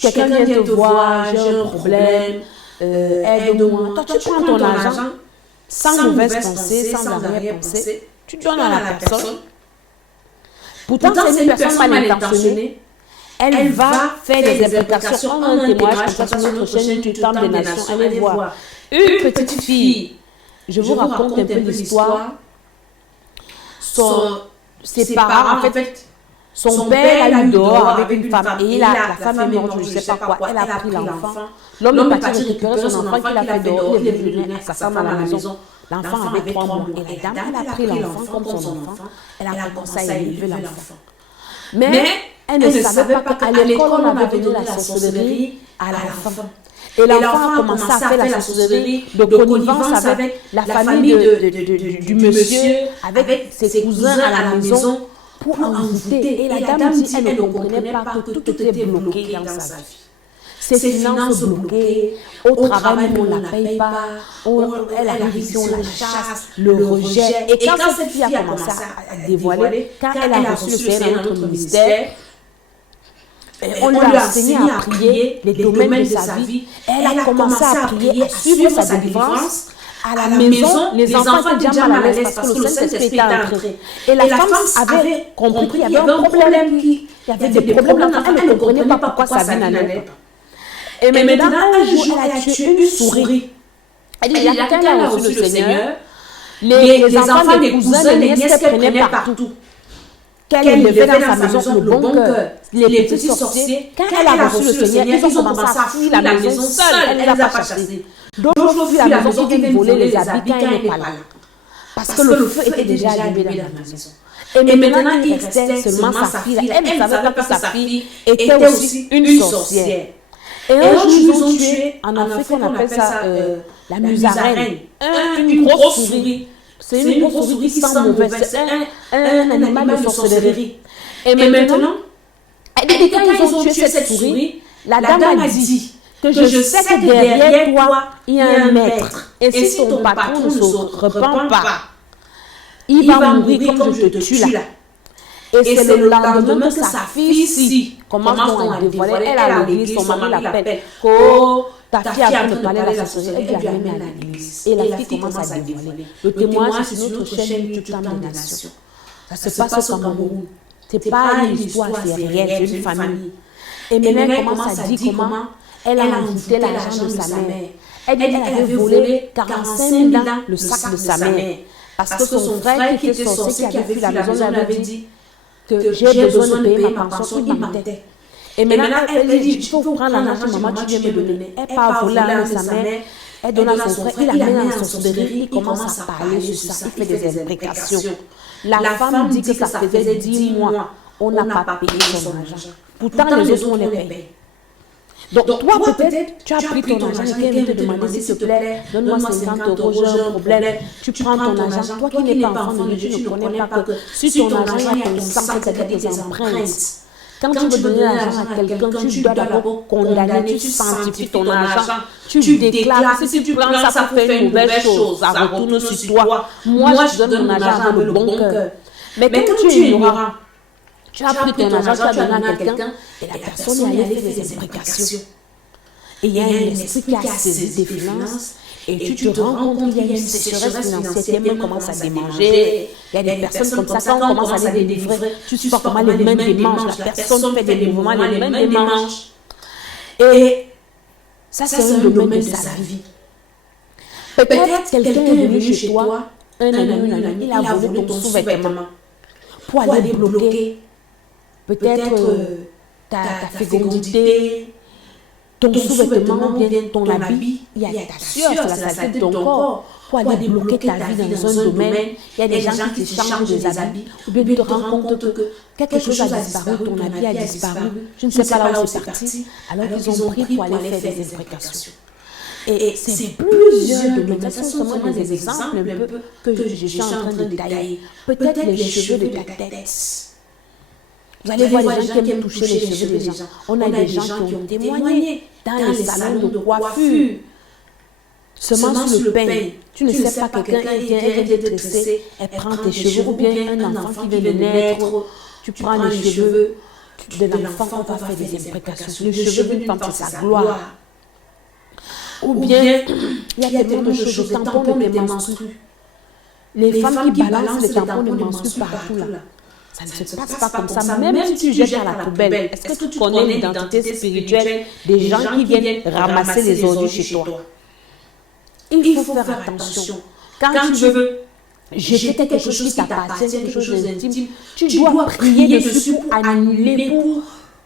Quelqu'un vient te voir, j'ai un problème, aide-moi. Toi, tu prends ton argent sans mauvaise pensée, sans arrière-pensée. Tu donnes à la personne. Pourtant, c'est une personne mal intentionnée. Elle va faire des implications. On a un témoignage comme ça sur notre chaîne YouTube Temple des Nations. Allez voir. Une petite fille. Je vous raconte un peu l'histoire. Ses parents, en fait, son père l'a eu dehors avec une femme. Et la femme est morte, je ne sais pas quoi. Elle a pris l'enfant. L'homme est parti récupérer son enfant qu'il a fait dehors. Il est venu à sa femme à la maison. L'enfant avait 3 mois. Et la dame, elle a pris l'enfant comme son enfant. Elle a commencé à élever l'enfant. Mais elle ne savait pas qu'à l'école, on avait donné la sorcellerie à l'enfant. Et l'enfant a commencé à faire la sorcellerie de connivence avec la famille du monsieur, avec ses cousins à la maison pour envoûter. Et la dame dit qu'elle ne comprenait pas que tout était bloqué dans sa vie. Ses finances bloquées, au travail on ne la paye pas, elle arrive ici, on la chasse, le rejet. Et quand cette fille a commencé à dévoiler, quand elle a reçu le Seigneur dans notre ministère, on lui a enseigné à prier les domaines de sa vie. Elle a commencé à prier, à suivre sa délivrance. À la maison, les enfants étaient déjà mal à l'aise parce que le Saint-Esprit était entré. Et la femme avait compris qu'il y avait un problème, il y avait des problèmes. Elle ne comprenait pas pourquoi sa vie n'allait pas. Et maintenant, un jour, elle a tué une souris. Elle dit, quand elle a reçu le Seigneur, les enfants des cousins, les nièces qu'elle prenait partout, qu'elle élevait dans sa maison, le bon cœur, les petits sorciers, quand elle a reçu le Seigneur, ils ont commencé à fuir la maison seule, elle ne les a pas chassés. D'autres fuient la maison, ils viennent voler les habits quand elle n'est pas là. Parce que le feu était déjà allumé dans la maison. Et maintenant, il restait seulement sa fille. Elle ne savait pas que sa fille était aussi une sorcière. Et un jour, ils ont tué, en Afrique, on appelle ça la musaraigne. Une grosse souris. C'est une grosse souris qui sent mauvais. C'est un animal de sorcellerie. Et maintenant, elle dit que quand ils ont tué cette souris, la dame a dit que je sais que derrière toi, il y a un maître. Et si ton patron ne se repent pas, il va mourir comme je te tue là. Et c'est le lendemain que sa fille commence à dévoiler. Elle a l'église, son mari l'appelle. Oh, ta fille est en train de parler à la sorcellerie, elle lui amène à l'église. Et la fille commence à dévoiler. Le témoignage sur notre chaîne YouTube Temps des Nations. Ça se passe au Cameroun. Ce n'est pas une histoire, c'est réel, c'est une famille. Et maintenant, elle commence à dire comment elle a invité l'argent de sa mère. Elle dit qu'elle avait volé 45 000 le sac de sa mère. Parce que son frère qui était sorcier, qui avait fui la maison, lui avait dit que j'ai besoin de payer ma pension, il mentait. Et maintenant, elle dit, il faut prendre l'argent que maman, tu viens me donner. Elle part voler l'argent de sa mère, elle donne à son frère, il amène à son sorcellerie, il commence à parler sur ça, il fait des imprécations. La femme dit que ça faisait 10 mois, on n'a pas payé son argent. Pourtant, les autres, on les paye. Donc, toi, peut-être, tu as pris ton argent et quelqu'un vient te demander, s'il te plaît, donne-moi 50 €, j'ai un problème. Tu prends ton argent. Toi qui n'es pas enfant de Dieu, tu ne connais pas que sur ton argent, il y a ton sang, c'est-à-dire tes empreintes. Quand tu veux donner l'argent à quelqu'un, tu dois d'abord condamner, tu sanctifies ton argent, tu déclares. Si tu prends ça pour faire une mauvaise chose, ça retourne sur toi. Moi, je donne mon argent avec le bon cœur. Mais quand tu es ignorant, tu as pris ton argent, tu as donné à quelqu'un, et la personne y allait faire des imprécations. Et il y a un esprit qui a saisi des finances, et tu te rends compte qu'il y a une sécheresse financière, tes mains commencent à démanger. Il y a des personnes comme ça, quand on commence à les délivrer, tu sens comment les mains démangent, la personne fait des mouvements, les mains démangent. Et ça, c'est un domaine de sa vie. Peut-être quelqu'un est venu chez toi, un ami, il a volé ton sous-vêtement pour aller bloquer peut-être ta fécondité, ton sous-vêtement ou bien ton habit, il y a ta sueur, c'est la saleté de ton corps, pour aller bloquer ta vie dans un domaine. Il y a des gens qui te changent des habits, ou bien tu te rends compte que quelque chose a disparu, ton habit a disparu, tu ne sais pas là où c'est parti, alors qu'ils ont pris pour aller faire des imprécations. Et c'est plusieurs domaines, ce sont seulement des exemples un peu que je suis en train de détailler. Peut-être les cheveux de ta tête. Vous allez voir les gens qui aiment toucher les cheveux des gens. On a des gens qui ont témoigné dans les salons de coiffure. Seulement sur le peigne. Tu ne sais pas, quelqu'un vient te tresser, elle prend tes cheveux, ou bien un enfant qui vient de naître, tu prends les cheveux de l'enfant, on va faire des imprécations. Les cheveux d'une femme, c'est sa gloire. Ou bien, il y a tellement de choses, les tampons ne menstruent. Les femmes qui balancent les tampons ne menstruent partout là. Ça ne se passe pas comme ça. Même si tu jettes à la poubelle, est-ce que tu connais l'identité spirituelle des gens qui viennent ramasser les ordures chez toi? Il faut faire attention. Quand tu veux jeter quelque chose qui t'appartient, quelque chose d'intime, tu dois prier dessus pour annuler, pour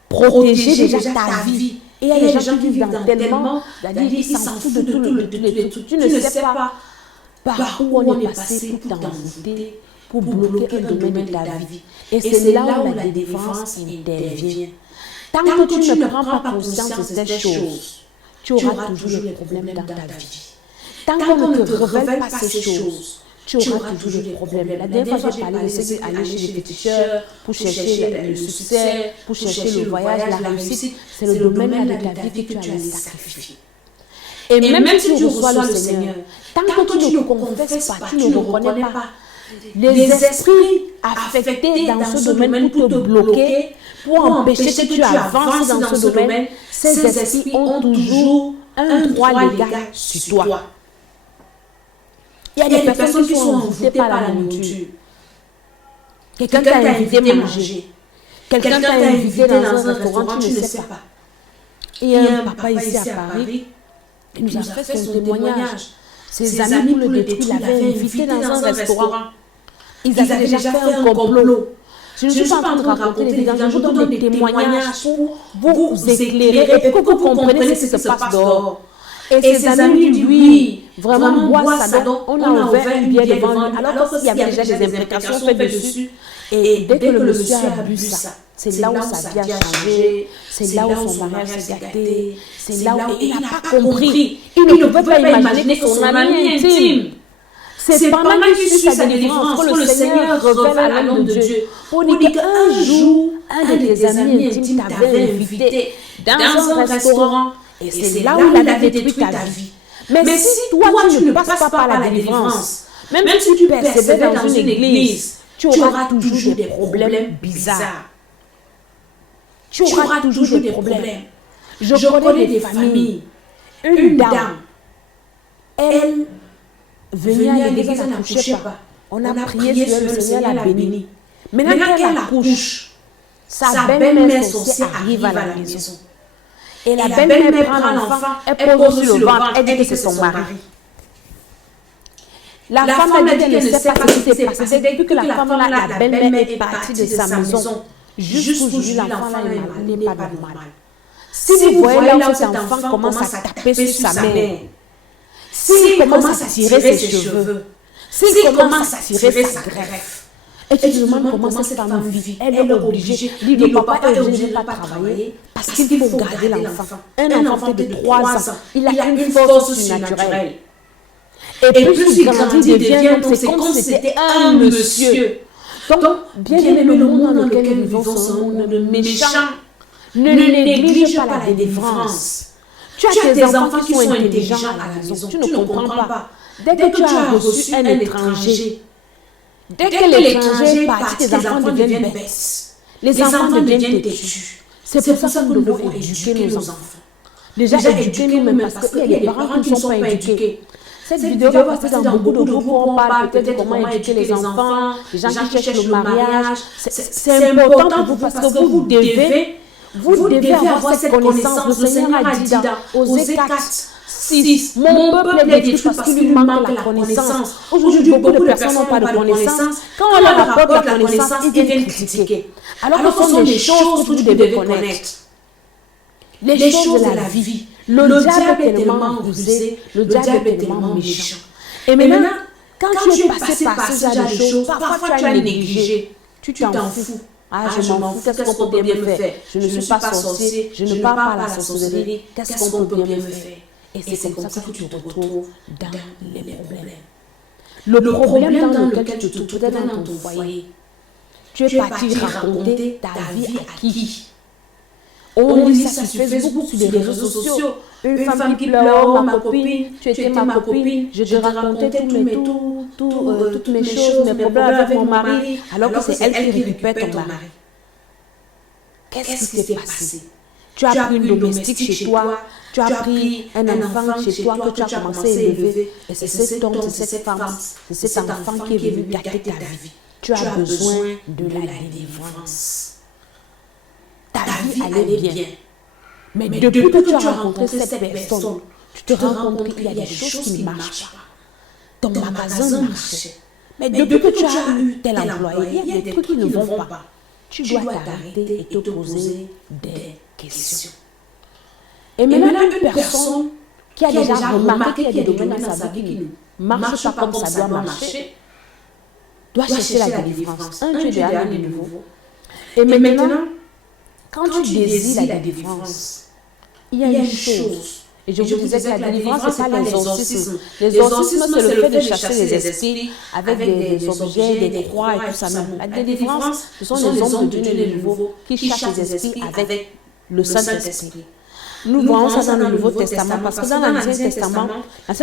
protéger déjà ta vie. Et il y a des gens qui vivent dans tellement, c'est-à-dire ils s'en foutent de tout le truc. Tu ne sais pas par où on est passé pour t'envoûter, pour bloquer un domaine de ta vie. Et c'est là où la délivrance intervient. Tant que tu ne prends pas conscience de ces choses, tu auras toujours des problèmes dans ta vie. Tant qu'on ne te révèle pas ces choses, tu auras toujours des problèmes. La dernière fois, j'ai parlé de ceux qui allaient chez les féticheurs pour chercher le succès, pour chercher le voyage, la réussite. C'est le domaine de ta vie que tu as sacrifié. Et même si tu reçois le Seigneur, tant que tu ne confesses pas, tu ne reconnais pas, les esprits affectés dans ce domaine pour te bloquer, pour empêcher que tu avances dans ce domaine, ces esprits ont toujours un droit légal sur toi. Il y a des personnes qui sont envoûtées par la nourriture. Quelqu'un t'a invité à manger. Quelqu'un t'a invité dans un restaurant, tu ne sais pas. Il y a un papa ici à Paris, il nous a fait son témoignage. Ses amis, pour le détruire, l'avaient invité dans un restaurant. Ils avaient déjà fait un complot. Je ne suis pas en train de raconter les dégâts, je vous donne des témoignages pour vous éclairer et pour que vous compreniez ce qui se passe dehors. Et ses amis, lui, vraiment boivent ça. Donc, on a ouvert une bière devant lui, alors qu'il y avait déjà des imprécations faites dessus. Et dès que le monsieur a bu ça, c'est là où sa vie a changé, c'est là où son mariage s'est gâté, c'est là où il n'a pas compris. Il ne pouvait pas imaginer que son ami intime. C'est pendant qu'il suit sa délivrance que le Seigneur révèle à l'homme de Dieu. Pour dire qu'un jour, un de tes amis intimes t'avait invité dans un restaurant. Et c'est là où il a détruit ta vie. Mais si toi, tu ne passes pas par la délivrance, même si tu persévères dans une église, tu auras toujours des problèmes bizarres. Tu auras toujours des problèmes. Je connais des familles. Une dame, elle venait à l'église, elle n'accouchait pas. On a prié sur elle, le Seigneur l'a bénie. Maintenant qu'elle accouche, sa belle-mère sorcière arrive à la maison. Et la belle-mère prend l'enfant, elle pose sur le ventre, elle dit que c'est son mari. La femme a dit qu'elle ne sait pas ce qui s'est passé. Depuis que la belle-mère est partie de sa maison, jusqu'aujourd'hui, l'enfant n'est pas normal. Si vous voyez là où cet enfant commence à taper sur sa mère, s'il commence à tirer ses cheveux, s'il commence à tirer sa greffe, et tu te demandes comment cette femme vit, elle est obligée, le papa est obligé de ne pas travailler parce qu'il faut garder l'enfant. Un enfant de 3 ans, il a une force surnaturelle. Et plus il grandit, devient, c'est comme si c'était un monsieur. Donc, bien aimé, le monde dans lequel nous vivons, c'est un monde méchant. Ne néglige pas la délivrance. Tu as tes enfants qui sont intelligents à la maison, tu ne comprends pas. Dès que tu as reçu un étranger, dès que l'étranger est parti, tes enfants deviennent bêtes. Les enfants deviennent têtus. C'est pour ça que nous devons éduquer nos enfants. Déjà éduquer nous-mêmes parce qu'il y a des parents qui ne sont pas éduqués. Cette vidéo va passer dans beaucoup de groupes où on parle peut-être de comment éduquer les enfants, les gens qui cherchent le mariage. C'est important pour vous parce que vous devez avoir cette connaissance. Le Seigneur a dit dans Osée 4:6, mon peuple est détruit parce qu'il lui manque la connaissance. Aujourd'hui, beaucoup de personnes n'ont pas de connaissance. Quand on leur apporte la connaissance, ils viennent critiquer. Alors que ce sont des choses que vous devez connaître. Les choses de la vie. Le diable est tellement rusé, le diable est tellement méchant. Et maintenant, quand tu es passé par ce genre de choses, parfois tu as négligé, tu t'en fous. Ah, je m'en fous, qu'est-ce qu'on peut bien me faire? Je ne suis pas sorcier, je ne parle pas à la sorcellerie, qu'est-ce qu'on peut bien me faire? Et c'est comme ça que tu te retrouves dans les problèmes. Le problème dans lequel tu te trouves, peut-être dans ton foyer, tu es parti raconter ta vie à qui? On lit ça sur Facebook, sur les réseaux sociaux. Une femme qui pleure, oh, ma copine, tu étais ma copine, je te racontais toutes mes choses, mes problèmes avec mon mari, alors que c'est elle qui récupère ton mari. Qu'est-ce qui s'est passé? Tu as pris une domestique chez toi, tu as pris un enfant chez toi que tu as commencé à élever, et c'est cet homme, c'est cette femme, c'est cet enfant qui est venu gâter ta vie. Tu as besoin de la délivrance. Ta vie allait bien. Mais depuis que tu as rencontré cette personne, tu te rends compte qu'il y a des choses qui ne marchent pas. Ton magasin marchait. Mais depuis que tu as eu tel employé, il y a des trucs qui ne vont pas. Tu dois t'arrêter et te poser des questions. Et maintenant, une personne qui a déjà remarqué qu'il y a des domaines dans sa vie qui ne marchent pas comme ça doit marcher, doit chercher la délivrance. Tu es déjà de nouveau. Et maintenant, quand tu désires la délivrance, il y a une chose. Et je vous disais que la délivrance, ce n'est pas l'exorcisme. L'exorcisme, c'est le fait de chasser les esprits avec des objets, des croix et tout ça. La délivrance, ce sont les hommes de Dieu les nouveaux qui chassent les esprits avec le Saint-Esprit. Nous voyons ça dans le Nouveau Testament parce que dans l'Ancien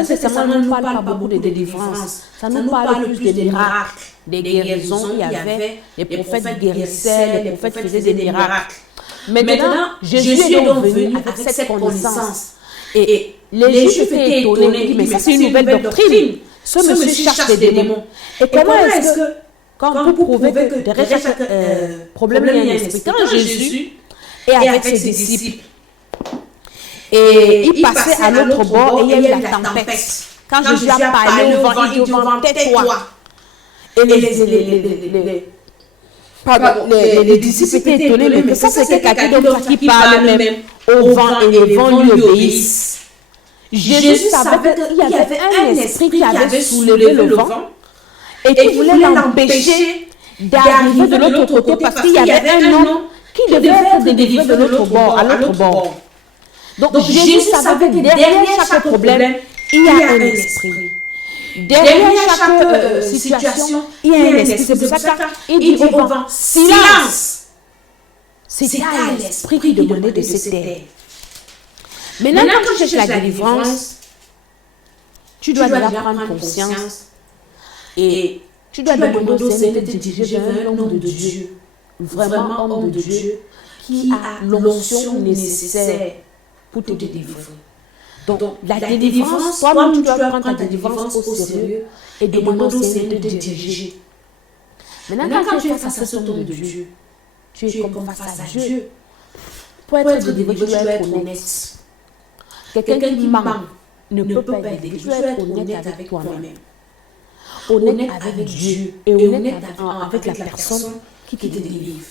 Testament ne nous parle pas beaucoup de délivrance. Ça nous parle plus des miracles, des guérisons. Il y avait les prophètes qui guérissaient, les prophètes faisaient des miracles. Maintenant, Jésus est donc venu avec cette connaissance. Et les Juifs étaient étonnés. Mais ça, c'est une nouvelle doctrine. Ce monsieur cherche des démons. Et comment est-ce que, quand vous prouvez que derrière chaque problème, il y a un esprit? Quand Jésus est avec ses disciples, et il passait à l'autre bord et il y a eu la tempête. Quand Jésus a parlé au vent, il dit au vent, tais-toi. Et les disciples étaient étonnés, mais ça c'est quelqu'un qui parle même au vent et le vent lui obéissent. Jésus savait qu'il y avait un esprit qui avait soulevé le vent et qui voulait l'empêcher d'arriver de l'autre côté parce qu'il y avait un homme qui devait être délivré de l'autre bord, à l'autre bord. Donc Jésus savait que derrière chaque problème, il y a un esprit. Derrière chaque situation, il y a un esprit. C'est pour ça qu'il dit au vent, silence. C'est à l'esprit qui demandait de se taire. Maintenant, quand tu cherches la délivrance, tu dois déjà prendre conscience et tu dois demander au Seigneur de te diriger vers un homme de Dieu, vraiment homme de Dieu, qui a l'onction nécessaire pour te délivrer. Donc, la délivrance, toi-même, tu dois prendre ta délivrance au sérieux et demander au Seigneur de te diriger. Maintenant, quand tu es face à ce ton de Dieu, tu es comme face à Dieu. Pour être délivré, tu dois être honnête. Quelqu'un qui ment ne peut pas être délivré. Tu dois être honnête avec toi-même. Honnête avec Dieu et honnête avec la personne qui te délivre.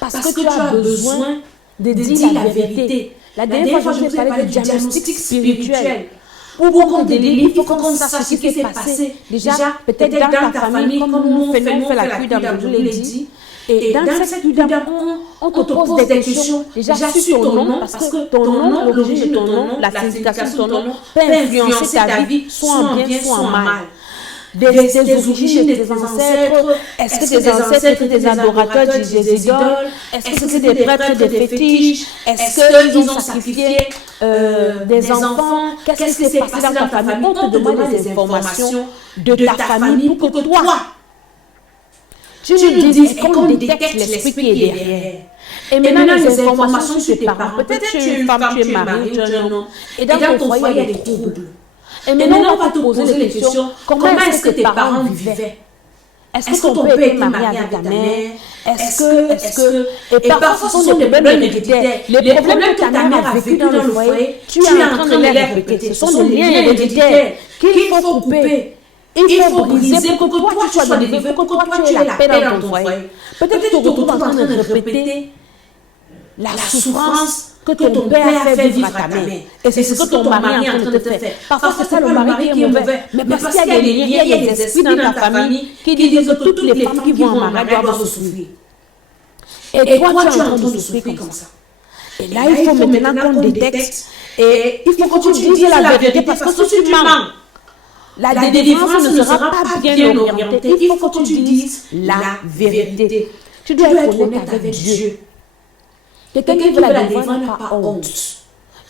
Parce que tu as besoin de dire la vérité. La dernière fois, je vous ai parlé de diagnostic spirituel. Pour qu'on te délivre, il faut qu'on sache ce qui s'est passé. Déjà, peut-être dans ta famille, comme nous, on fait la cuite d'âme, je l'ai dit. Et dans cette cuite d'âme, on te pose des questions. Déjà, sur ton nom, parce que ton nom, l'origine de ton nom, la signification de ton nom, peut influencer ta vie, soit en bien, soit en mal. Des origines de tes ancêtres. Est-ce que tes ancêtres étaient des adorateurs des idoles? Est-ce que c'était des prêtres des fétiches? Est-ce qu'ils ont sacrifié des enfants? Qu'est-ce qui s'est passé dans ta famille? On te demande des informations de ta famille pour que toi, tu nous dises et qu'on détecte l'esprit qui est derrière. Et maintenant, les informations sur tes parents. Peut-être que tu es une femme, tu es mariée, tu es un homme. Et dans ton foyer, il y a des troubles. Et maintenant, on va te poser les questions. Comment est-ce que tes parents vivaient? Est-ce que ton père était marié avec ta mère? Est-ce que... Et parfois, ce sont des problèmes héréditaires. Les problèmes que ta mère a vécu dans le foyer, tu es en train de les répéter. Ce sont des liens héréditaires qu'il faut couper. Il faut briser pour que toi, tu sois délivré, pour que toi, tu aies la paix dans ton foyer. Peut-être que tu te retrouves en train de répéter la souffrance que ton père a fait vivre à ta mère. Et c'est ce que ton mari est en train de te faire. Parfois, c'est ça le mari qui est mauvais. Mais parce qu'il y a des liens, il y a des esprits dans ta famille qui disent que toutes les femmes qui vont en mariage doivent souffrir. Et toi, tu es en train de souffrir comme ça. Et là, il faut maintenant qu'on détecte. Et il faut que tu dises la vérité parce que si tu mens, la délivrance ne sera pas bien orientée. Il faut que tu dises la vérité. Tu dois être honnête avec Dieu. Quelqu'un qui veut la délivrance n'a pas honte.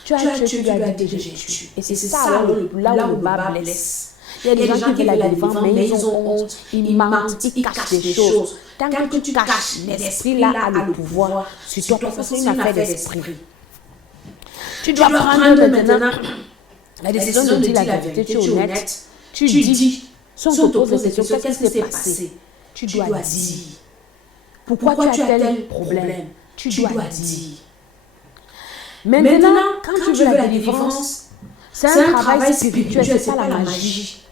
Tu as tué, tu dois dire Jésus. Et c'est ça là où le bas blesse. Il y a des gens qui veulent la délivrance, mais ils ont honte, ils mentent, ils cachent des choses. Tant que tu caches, l'esprit là a le pouvoir sur toi parce que c'est une affaire d'esprit. Tu dois prendre maintenant la décision de dire la vérité, tu es honnête. Tu dis, si on te pose des questions, qu'est-ce qui s'est passé? Tu dois dire. Pourquoi tu as tel problème? Tu dois dire. Maintenant, quand tu veux la délivrance, c'est un travail spirituel, c'est pas la magie.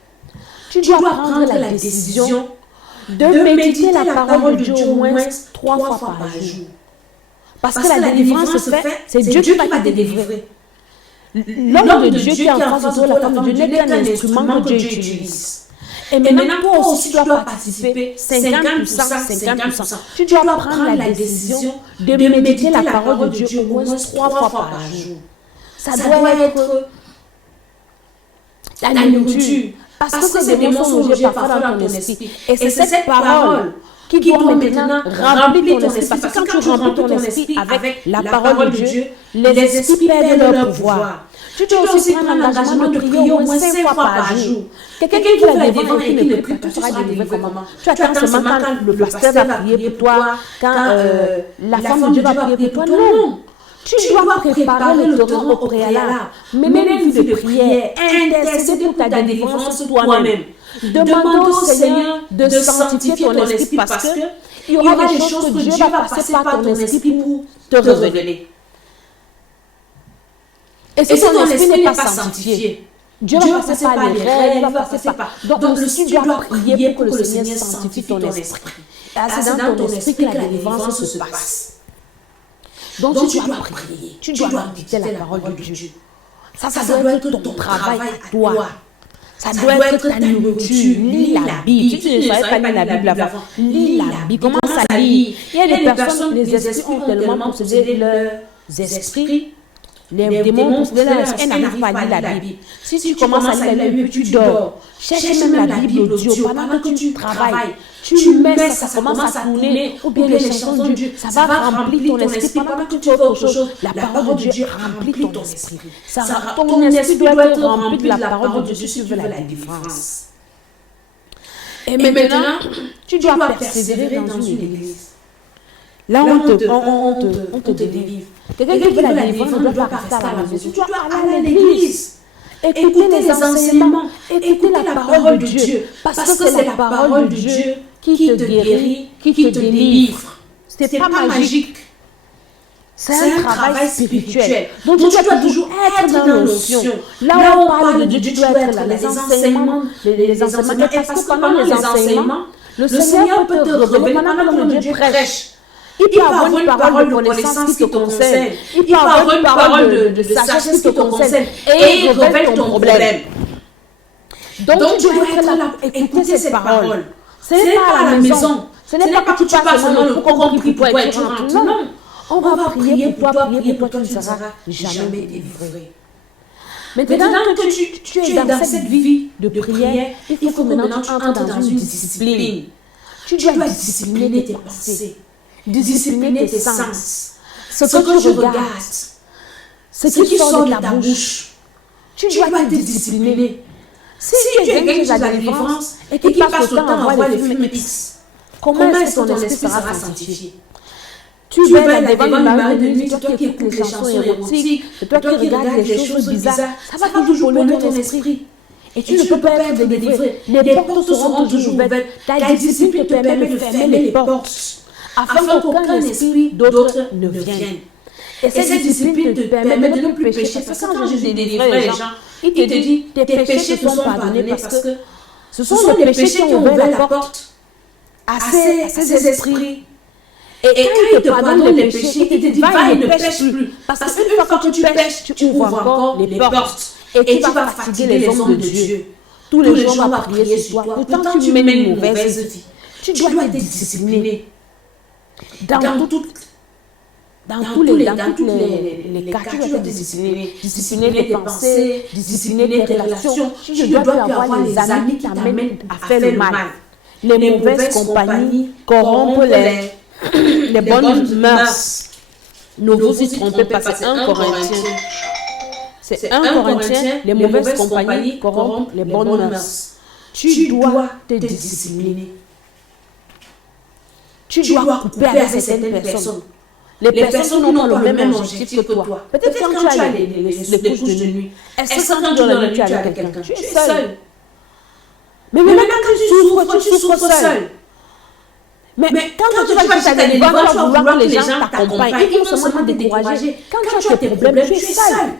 Tu dois prendre la décision de méditer la parole de Dieu au moins 3 fois par jour. Parce que la délivrance se fait, c'est Dieu qui va te délivrer. L'homme de Dieu qui est en face de toi, la femme de Dieu, n'est qu'un instrument que Dieu utilise. Et maintenant, toi aussi, tu dois participer 50%, 50%. Tu dois prendre la décision de méditer la parole de Dieu au moins 3 fois par jour. Ça doit être la nourriture. Parce que c'est des mensonges parfois dans ton esprit. Et c'est cette parole qui doit maintenant remplir ton esprit. Parce que quand tu remplis ton esprit avec la parole de Dieu, les esprits perdent leur pouvoir. Tu dois aussi prendre l'engagement de prier au moins 5 fois par jour. Quelqu'un qui veut la délivrance et qui ne prie pas, tu seras délivré comment? Tu attends seulement quand le pasteur va prier pour toi, quand la femme de Dieu va prier pour toi. Non. Tu dois préparer le terrain au préalable. Mener une vie de prière, intercéder pour ta délivrance toi-même. Demande au Seigneur de sanctifier ton esprit parce qu'il y aura des choses que Dieu va passer par ton esprit pour te révéler. Et si ton esprit n'est pas sanctifié, Dieu va passer par les rêves, il va passer par... Donc tu dois prier pour que le Seigneur sanctifie ton esprit. C'est dans ton esprit que la délivrance se passe. Donc tu dois prier, tu dois méditer la parole de Dieu. Ça doit être ton travail à toi. Ça doit être ta nourriture. Lis la Bible. Si tu ne savais pas lire la Bible avant, lis la Bible. Commence à lire. Il y a des personnes, les esprits ont tellement possédé leurs esprits. Les démons possédent leurs esprits, elles n'arrivent pas à lire la Bible. Si tu commences à lire la Bible, tu dors. Cherche même la Bible audio. Pendant que tu travailles, tu mets ça, ça commence à tourner. Ou bien les chansons de Dieu, ça va remplir ton esprit. Pendant que tu fais autre chose, la parole de Dieu remplit ton esprit. Ton esprit doit être rempli de la parole de Dieu si tu veux la délivrance. Et maintenant, tu dois persévérer dans une église. Là, on te délivre. Quelqu'un qui veut la délivrance ne doit pas rester à la maison. Tu dois aller à l'église. Écoutez les enseignements. Écoutez la parole de Dieu. Parce que c'est la parole de Dieu qui te guérit, qui te délivre. Ce n'est pas magique. C'est un travail spirituel. Donc tu dois toujours être dans l'onction. Là où on parle de Dieu, tu dois être là. Les enseignements. Parce que pendant les enseignements, le Seigneur peut te révéler pendant que Dieu prêche. Il peut avoir une parole de connaissance qui te concerne. Il peut avoir une parole de sagesse qui te concerne. Et il révèle ton problème. Donc tu dois être là pour écouter cette parole. Ce n'est pas à la maison. Ce n'est pas que tu passes seulement le compris pour être rentré. Non. On va prier pour toi, tu ne seras jamais délivré. Maintenant que tu es dans cette vie de prière, il faut que maintenant tu entres dans une discipline. Tu dois discipliner tes pensées, discipliner tes sens, ce que tu regardes, ce qui sort de ta bouche. Tu dois te discipliner. Si tu es quelqu'un qui a la délivrance et qui passe le temps à voir les films X, comment est-ce que ton esprit sera sanctifié? Tu vas devant une marée de nuit, toi qui écoutes les chansons érotiques, toi qui regardes les choses bizarres, ça va toujours polluer ton esprit. Et tu ne peux pas être délivré. Les portes seront toujours ouvertes. Ta discipline te permet de fermer les portes, afin qu'aucun esprit d'autre ne vienne. Et cette discipline te permet de ne plus pécher. Parce que quand Jésus délivre les gens, il te dit, tes péchés te sont pardonnés parce que ce sont les péchés qui ont ouvert la porte à ces esprits. Et quand il te pardonne les péchés, il te dit, va et ne pêche plus. Parce qu'une fois que tu pêches, tu ouvres encore les portes. Et tu vas fatiguer les hommes de Dieu. Tous les jours, on va prier sur toi. Pourtant, tu mènes une mauvaise vie. Tu dois te discipliner. Dans toutes les cas, tu dois te discipliner. Discipliner tes pensées, discipliner tes relations. Tu dois avoir les amis qui t'amènent à faire le mal. Les mauvaises compagnies corrompent les bonnes mœurs. Ne vous y trompez pas, c'est 1 Corinthiens. C'est 1 Corinthiens, les mauvaises compagnies corrompent les bonnes mœurs. Tu dois te discipliner. Tu dois couper avec certaines personnes. Les personnes n'ont pas le même objectif que toi. Peut-être quand tu as les couches de nuit. Est-ce que quand tu dors la nuit, tu es avec quelqu'un? Tu es seul. Mais maintenant quand tu souffres seul. Mais quand tu vas chercher ta délivrance, tu vas vouloir que les gens t'accompagnent. Ils vont seulement te décourager. Quand tu as tes problèmes, tu es seul.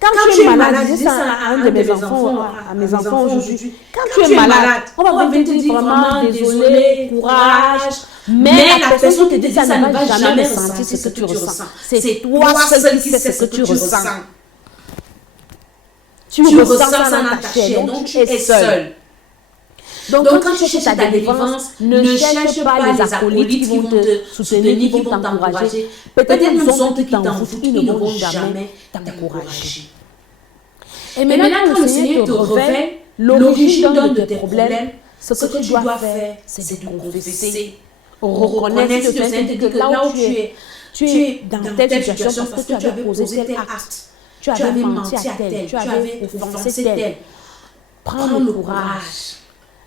Quand tu es malade, je dis ça à un de mes enfants, à mes enfants aujourd'hui. Quand tu es malade, on va venir te dire vraiment désolé, courage. Mais la personne te dit ça ne va jamais ressentir ce que tu ressens. C'est toi seul qui sais ce que tu ressens. Tu ressens ça dans ta chair, donc tu es seul. Donc quand tu cherches ta délivrance, ne cherche pas les acolytes qui vont te soutenir, qui vont t'encourager. Peut-être qu'ils ont qui t'en foutent, ils ne vont jamais t'encourager. Et maintenant, quand le Seigneur te révèle l'origine de tes problèmes, ce que tu dois faire, c'est de confesser. Reconnaître que là où tu es dans telle situation parce que tu avais posé tel acte, tu avais menti à tel, tu avais offensé tel. Prends le courage.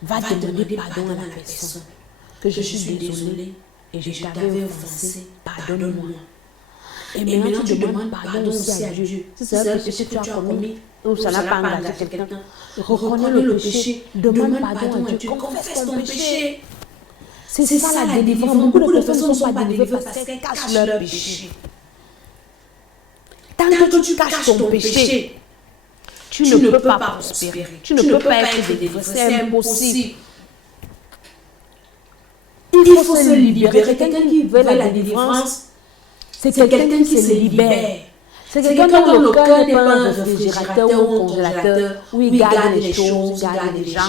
Va demander pardon à la personne. Que je suis désolée et je t'avais offensé. Pardonne-moi. Et maintenant tu demandes pardon aussi à Dieu. Si c'est un péché que tu as commis ou ça n'a pas engagé quelqu'un, reconnais le péché. Demande pardon à Dieu. Confesse ton péché. C'est ça la délivrance. Beaucoup de personnes ne sont pas délivrées parce qu'elles cachent leur péché. Tant que tu caches ton péché, tu ne peux pas prospérer. Tu ne peux pas être délivré. C'est impossible. Il faut se libérer. Quelqu'un qui veut la délivrance, c'est quelqu'un qui se libère. C'est quelqu'un dont le cœur n'est pas un réfrigérateur ou un congélateur, où il garde les choses, il garde les gens,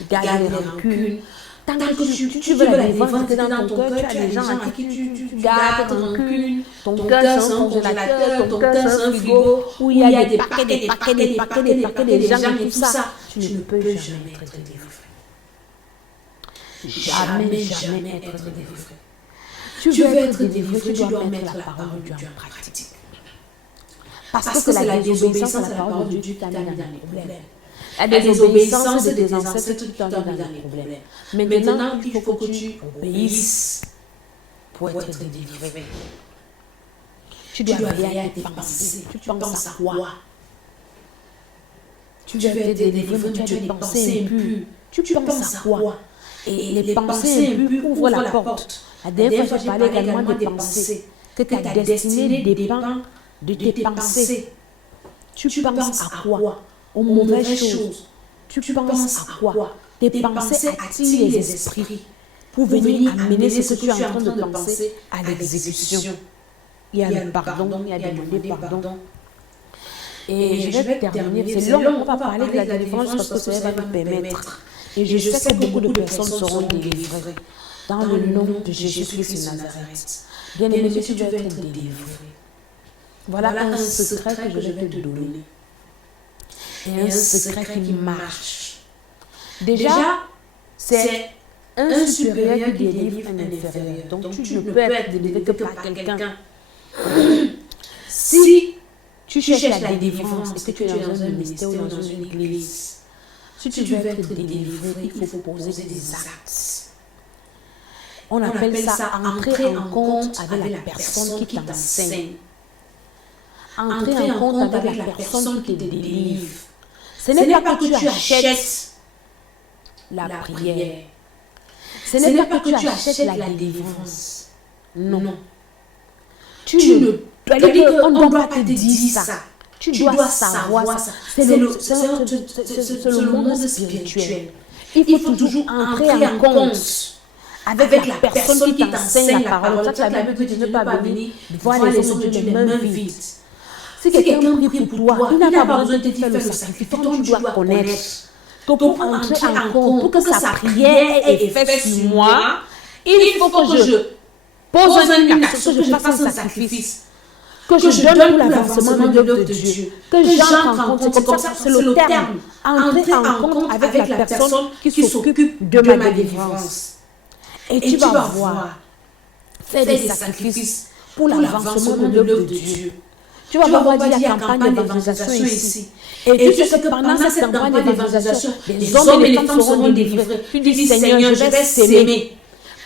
il garde les rancunes. Tant que tu veux la délivrance, c'est dans ton cœur, tu as des gens à qui tu gardes rancune. Ton cœur, c'est un congélateur, ton cœur, c'est un frigo, où il y a des paquets de gens et tout ça. Tu ne peux jamais être délivré. Jamais être délivré. Tu veux être délivré, tu dois mettre la parole de Dieu en pratique. Parce que c'est la désobéissance à la parole de Dieu qui t'a mis dans les problèmes. La désobéissance des ancêtres qui t'ont mis dans les problèmes. Maintenant, il faut que tu obéisses. pour être délivré. Tu dois veiller à tes pensées. Tu penses à quoi? Tu veux être délivré, mais tu as des pensées impures. Tu penses à quoi? Et les pensées impures ouvrent la porte. La dernière fois, j'ai parlé également des pensées. Que ta destinée dépend de tes pensées. Tu penses à quoi? Aux mauvaises choses. Tu penses à quoi? Tes pensées attirent les esprits pour venir amener ce que tu es en train de penser à l'exécution. Il y a le pardon, il y a demander pardon. Et je vais terminer, c'est long, on va parler de la délivrance parce que cela va nous permettre. Et je sais que beaucoup de personnes seront délivrées dans le nom de Jésus-Christ de Nazareth. Bien aimé, si tu veux être délivré, voilà un secret que je vais te donner. Et un secret qui marche. Déjà, c'est un supérieur qui délivre un inférieur. Donc tu ne peux être délivré que par quelqu'un. Si tu cherches la délivrance et que tu es dans un ministère ou dans une église, si tu veux être délivré, il faut poser des actes. On appelle ça entrer en compte avec la personne qui t'enseigne. Entrer en compte avec la personne qui te délivre. Ce n'est pas que tu achètes la prière. Ce n'est pas que tu achètes la délivrance. Non. Tu ne on ne doit pas te dire ça. Tu dois savoir ça. C'est le monde spirituel. Il faut toujours entrer en compte avec la personne qui t'enseigne la parole. Ça, la Bible dit de ne pas venir voir les hommes de Dieu les mains vides. Si quelqu'un prie pour toi, il n'a pas besoin de te faire le sacrifice. Toi, tu dois connaître que pour entrer en compte, pour que sa prière ait effet sur moi, il faut que je pose un acte, que je fasse un sacrifice, que je donne pour l'avancement de l'œuvre de Dieu, que j'entre en compte. C'est comme ça, c'est le terme. Entrer en compte avec la personne qui s'occupe de ma délivrance. Et tu vas voir, faire des sacrifices pour l'avancement de l'œuvre de Dieu. Tu vas voir il y a campagne d'évangélisation ici. Et tu sais que pendant cette campagne d'évangélisation, les hommes et les femmes seront délivrés. Tu dis, Seigneur, je vais s'aimer.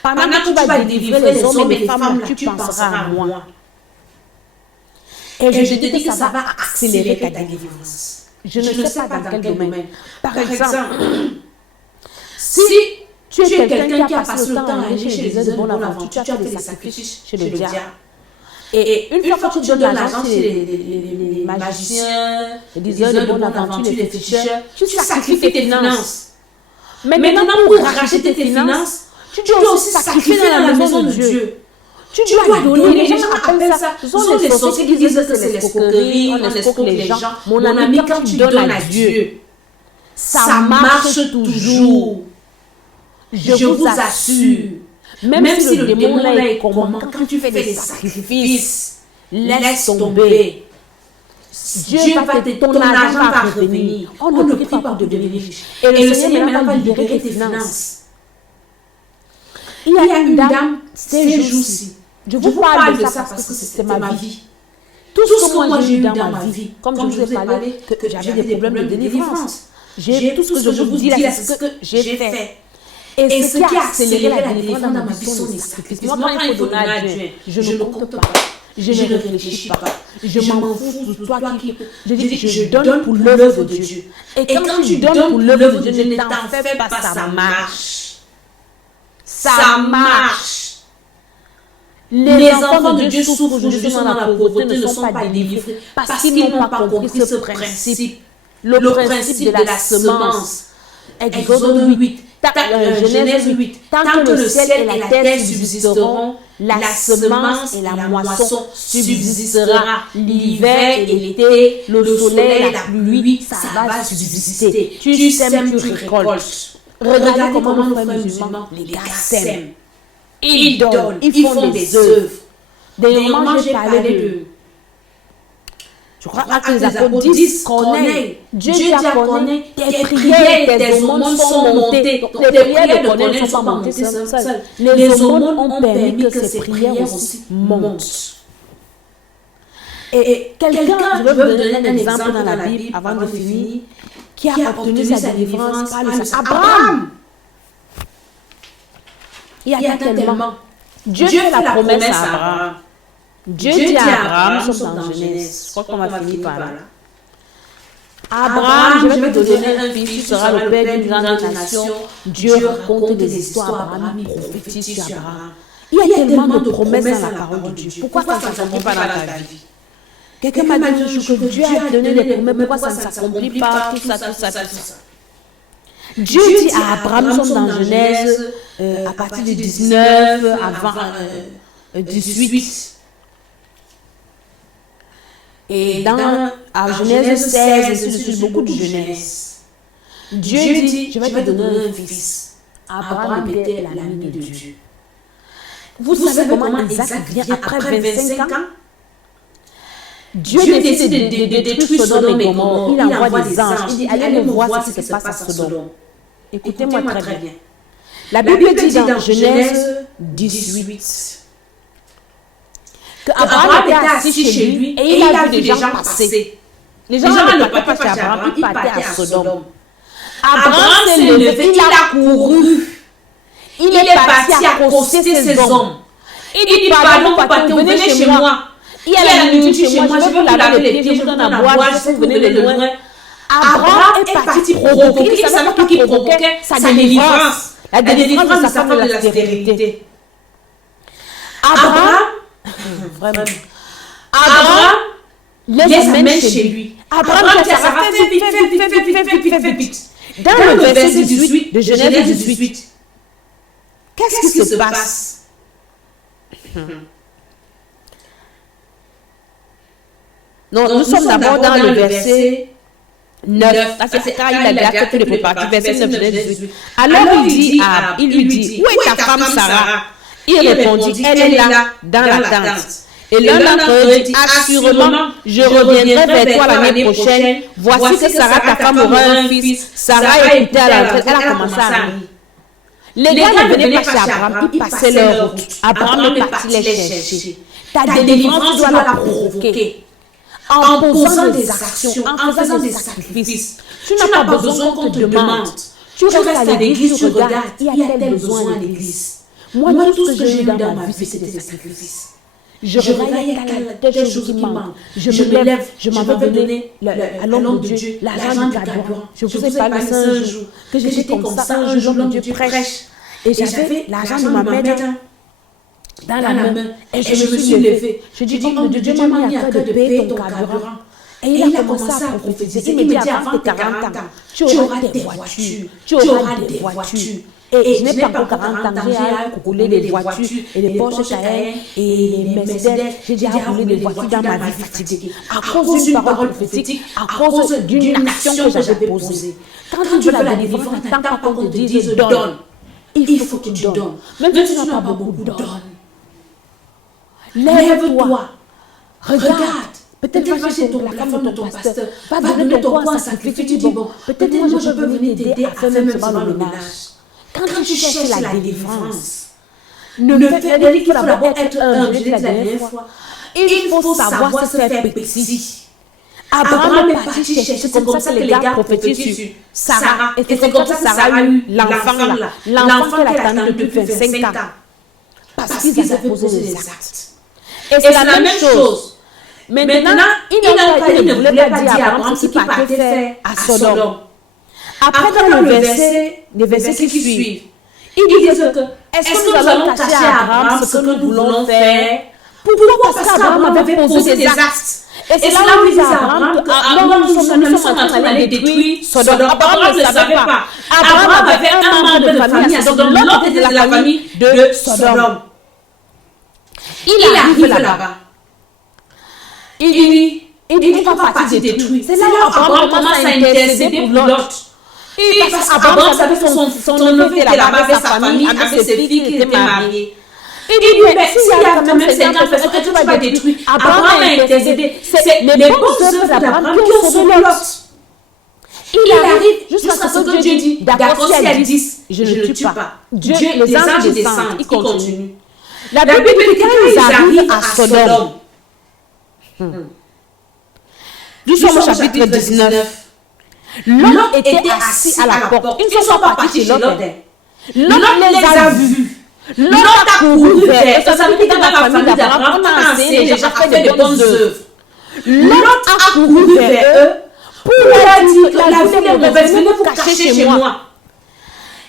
Pendant que tu vas délivrer les hommes et les femmes, tu penseras à moi. Et je te dis que ça va accélérer ta délivrance. Je ne sais pas dans quel domaine. Par exemple, si tu es quelqu'un qui a passé le temps à aller chez les bonnes aventures, tu as fait des sacrifices chez le diable. Et une fois que tu donnes l'argent chez les magiciens, les diseurs de bonne aventure, les féticheurs, tu sacrifies tes finances. Mais maintenant, pour racheter tes finances, tu dois aussi sacrifier dans la maison de Dieu. Tu dois donner. Les gens appellent ça. Ce sont les sorciers qui disent que c'est l'escroquerie, on escroque les gens. Mon ami, quand tu donnes à Dieu, ça marche toujours. Je vous assure. Même si le démon là est comment, quand tu fais des sacrifices, laisse tomber. Dieu va te, ton argent va revenir. On ne prie pas pour devenir riche. Et le Seigneur maintenant va libérer tes finances. Il y a une dame, ces jours-ci. Je vous parle de ça parce que c'était ma vie. Tout ce que moi j'ai eu dans ma vie, comme je vous ai parlé, que j'avais des problèmes de délivrance. Tout ce que je vous dis là, c'est ce que j'ai fait. Et ce qui a accéléré la délivrance dans ma vie sont les sacrifices. Moi, quand il faut donner à Dieu, je ne compte pas. Je ne réfléchis pas. Je m'en fous de toi qui... Je dis, je donne pour l'œuvre de Dieu. Et quand tu donnes pour l'œuvre de Dieu, ne t'en fais pas, ça marche. Ça marche. Les enfants de Dieu souffrent aujourd'hui, sont dans la pauvreté, ne sont pas délivrés parce qu'ils n'ont pas compris ce principe. Le principe de la semence. Exode 8. Genèse 8. Tant que le ciel et la terre subsisteront, la semence et la moisson subsistera. L'hiver et l'été, le soleil et la pluie, ça va subsister. Tu sèmes, tu récoltes. Regardez comment nos frères musulmans, les gars sèment. Ils donnent, ils font des œuvres. Dernièrement, j'ai parlé de... Je crois que les apôtres disent Corneille. Dieu dit à Corneille, tes prières et tes aumônes sont montées. Les prières de Corneille ne sont pas montées seules. Les aumônes ont permis que ces prières aussi montent. Et quelqu'un, je vais vous donner un exemple dans la Bible avant de finir, qui a obtenu sa délivrance par le sang. Abraham. Il y a tellement. Dieu fait la promesse à Abraham. Dieu dit à Abraham, sommes dans Genèse. Je crois qu'on va finir par là. Abraham, je vais te donner un fils, tu seras le père d'une grande nation. Dieu raconte des histoires, Abraham prophétise sur Abraham. Il y a tellement de promesses dans la parole de Dieu. Pourquoi ça ne s'accomplit pas dans ta vie? Quelqu'un m'a dit que Dieu a donné les promesses, pourquoi ça ne s'accomplit pas, tout ça. Dieu dit à Abraham, nous sommes dans Genèse, à partir du 19, avant 18. Et dans Genèse 16, et sur beaucoup de Genèse, Dieu dit, je vais te donner un fils. Abraham était l'ami de Dieu. Vous savez comment Isaac vient après 25 ans? Dieu décide de détruire Sodome et Gomorrhe. Il envoie des anges. Il dit, allez me voir ce qui se passe à Sodome. Écoutez-moi très bien. La Bible dit dans Genèse 18 que Abraham était assis chez lui et il a vu des gens passer. Les gens ne partaient pas chez Abraham, ils partaient à Sodome. Abraham s'est levé, il a couru. Il est parti accoster ces hommes. Il dit, pardon, papa, venez chez moi. Il y a la nourriture chez moi, je vais vous laver les pieds, je vous donne à boire, si vous venez de loin. Abraham est parti provoquer, il ne savait pas qui provoquait sa délivrance. La délivrance de sa femme de la stérilité. Abraham, vraiment, Abraham les amène chez lui. Abraham dit à Sarah, fais vite. Dans le verset 18 de Genèse 18, qu'est-ce qui se passe? Non, nous sommes d'abord dans le verset 9. C'est quand il a déjà fait tous les préparatifs. Verset 9, Genèse 18. Alors il lui dit, où est ta femme Sarah? Il répondit, elle est là, dans la tente. Et l'un d'entre eux dit, assurément, je reviendrai vers toi l'année prochaine. Voici que Sarah, ta femme, aura un fils. Sarah écoutait à l'entrée, elle a commencé à rire. Les gars ne venaient pas chez Abraham, ils passaient leur route. Abraham est parti les chercher. Ta délivrance, tu dois la provoquer. En posant des actions, en faisant des sacrifices. Tu n'as pas besoin qu'on te demande. Tu restes à l'église, tu regardes, il y a tel besoin à l'église. Moi, tout ce que j'ai eu dans ma vie, c'était des sacrifices. Je regarde telle chose qui manque. Je me lève, je m'en vais donner à l'homme de Dieu, l'argent du carburant. Je vous ai parlé ça un jour, que j'étais comme ça, un jour l'homme de Dieu prêche. Et j'avais l'argent de ma mère dans la main. Et je me suis levée. Je dis, homme de Dieu, m'a mis à cœur de payer ton carburant. Et il a commencé à prophétiser. Il me dit, avant tes 40 ans, tu auras des voitures. Tu auras des voitures. Et je n'ai pas encore 40 ans, j'ai à rouler des voitures et les Porsche Cayenne et les Mercedes. J'ai déjà roulé des voitures dans ma vie fatiguée. À cause d'une parole prophétique, à cause d'une action que j'avais posée. Quand tu veux la délivrance, tu n'attends pas qu'on te dise donne. Il faut que tu donnes. Même si tu n'as pas beaucoup, donne. Lève-toi. Regarde. Peut-être va chez la femme de ton pasteur. Va donner ton corps en sacrifice. Tu dis, bon, peut-être moi je peux venir t'aider à faire même le ménage. Quand tu cherches la délivrance, ne fais pas qu'il faut d'abord être humble. Je l'ai dit la dernière fois. Il faut savoir se faire petit. Abraham est parti chercher, c'est comme ça que les gars prophétisent sur Sarah. Et c'est comme ça que Sarah a eu l'enfant là. L'enfant qu'elle attendait depuis 25 ans. Parce qu'ils avaient posé des actes. Et c'est la même chose. Maintenant, il ne voulait pas dire à Abraham ce qu'il partait faire à Sodome. Après, dans les versets qui suivent, ils disent que est-ce que nous allons cacher à Abraham ce que nous voulons faire? Pourquoi? Parce qu'Abraham avait posé des actes. Et c'est là où ils disent à Abraham que nous sommes en train d'aller détruire Sodome. Abraham ne le savait pas. Abraham avait un membre de famille à Sodome, l'autre était de la famille de Sodome. Il arrive là-bas. Il dit, on va partir détruire. C'est là où Abraham commence à intercéder pour l'autre. Parce qu'Abraham savait que son neveu était là-bas avec sa famille, avec ses filles qui étaient mariées. Il dit, mais s'il y a quand même 50 personnes que tu vas détruire, Abraham a intercédé. C'est les bonnes œuvres d'Abraham qui ont sauvé l'autre. Il arrive jusqu'à ce que Dieu dit, d'accord, si elle dit, je ne le tue pas. Dieu, les anges descendent, ils continuent. La Bible dit que quand ils arrivent à Sodome, nous sommes au chapitre 19. L'homme était assis à la porte. Ils ne sont pas partis chez l'autre. L'homme les a vus. L'autre a couru vers eux. Ça veut dire que dans la famille d'Abraham, on a enseigné les gens à faire de bonnes œuvres. L'autre a couru vers eux pour leur dire que la vie est mauvaise, venez vous cacher chez moi.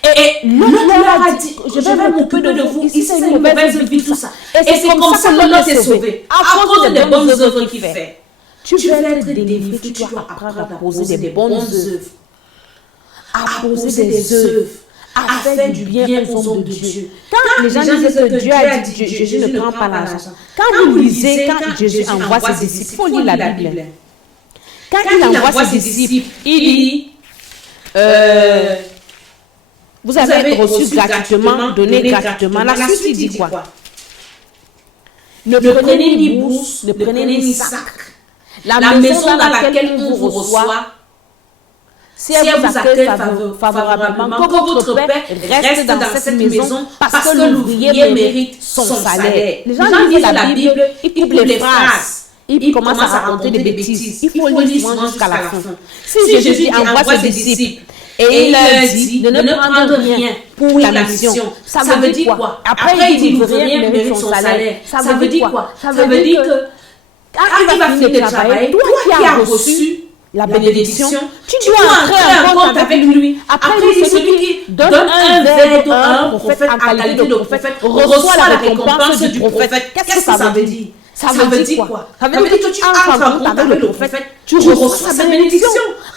Et l'autre leur a dit, je vais m'occuper de vous, ici c'est une mauvaise vie, tout ça. Et c'est comme ça que l'autre est sauvé, à cause des bonnes œuvres qu'il fait. Tu veux être délivré, tu dois apprendre à poser des bonnes œuvres, à poser des œuvres, à faire du bien aux hommes de Dieu. Quand les gens disent que Dieu a dit, Jésus ne prend pas l'argent. Quand vous lisez, quand Jésus envoie ses disciples, il faut lire la Bible. Quand il envoie ses disciples, il dit, vous avez reçu gratuitement, donné gratuitement. La suite, il dit quoi? Ne prenez ni bourse, ne prenez ni sac. La maison dans laquelle on vous reçoit, si elle vous accueille favorablement, que votre Père reste dans cette maison parce que l'ouvrier mérite son salaire. Les gens lisent la Bible, ils coupent les phrases, ils commencent à raconter des bêtises. Il faut lire souvent jusqu'à la fin. Si Jésus envoie ses disciples et il leur dit de ne prendre rien pour la mission, ça veut dire quoi? Après, il dit l'ouvrier mérite son salaire. Ça veut dire quoi? Ça veut dire que quand il va finir de travailler, toi qui as reçu la bénédiction, tu dois entrer en compte avec lui. Après, celui qui donne un verre d'eau à un prophète en qualité de prophète reçoit la récompense du prophète. Qu'est-ce que ça veut dire? Ça veut dire quoi? Ça veut dire que tu entres en compte avec le prophète, tu reçois sa bénédiction.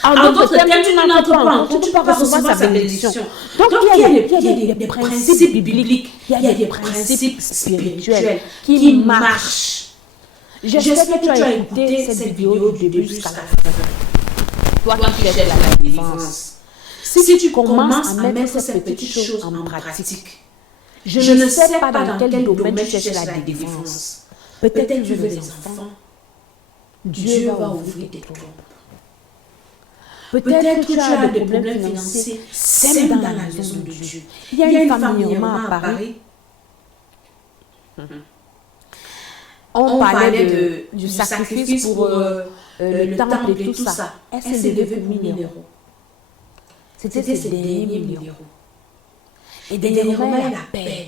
En d'autres termes, tu n'entres pas en compte, tu peux pas recevoir sa bénédiction. Donc, il y a des principes bibliques, il y a des principes spirituels qui marchent. J'espère que tu as écouté cette vidéo du début jusqu'à la fin. Toi qui cherches la délivrance. Si tu commences à mettre ces petites choses en pratique, je ne sais pas dans quel domaine tu cherches la délivrance. Peut-être que tu veux des enfants. Dieu va ouvrir tes cœurs. Peut-être que tu as des problèmes financiers. Sème dans la maison de Dieu. Il y a une famille à Paris. On parlait du sacrifice pour le temple et tout ça. Elle s'est levée pour 1000 €. C'était ses derniers 1000 €. Et dernièrement, elle appelle.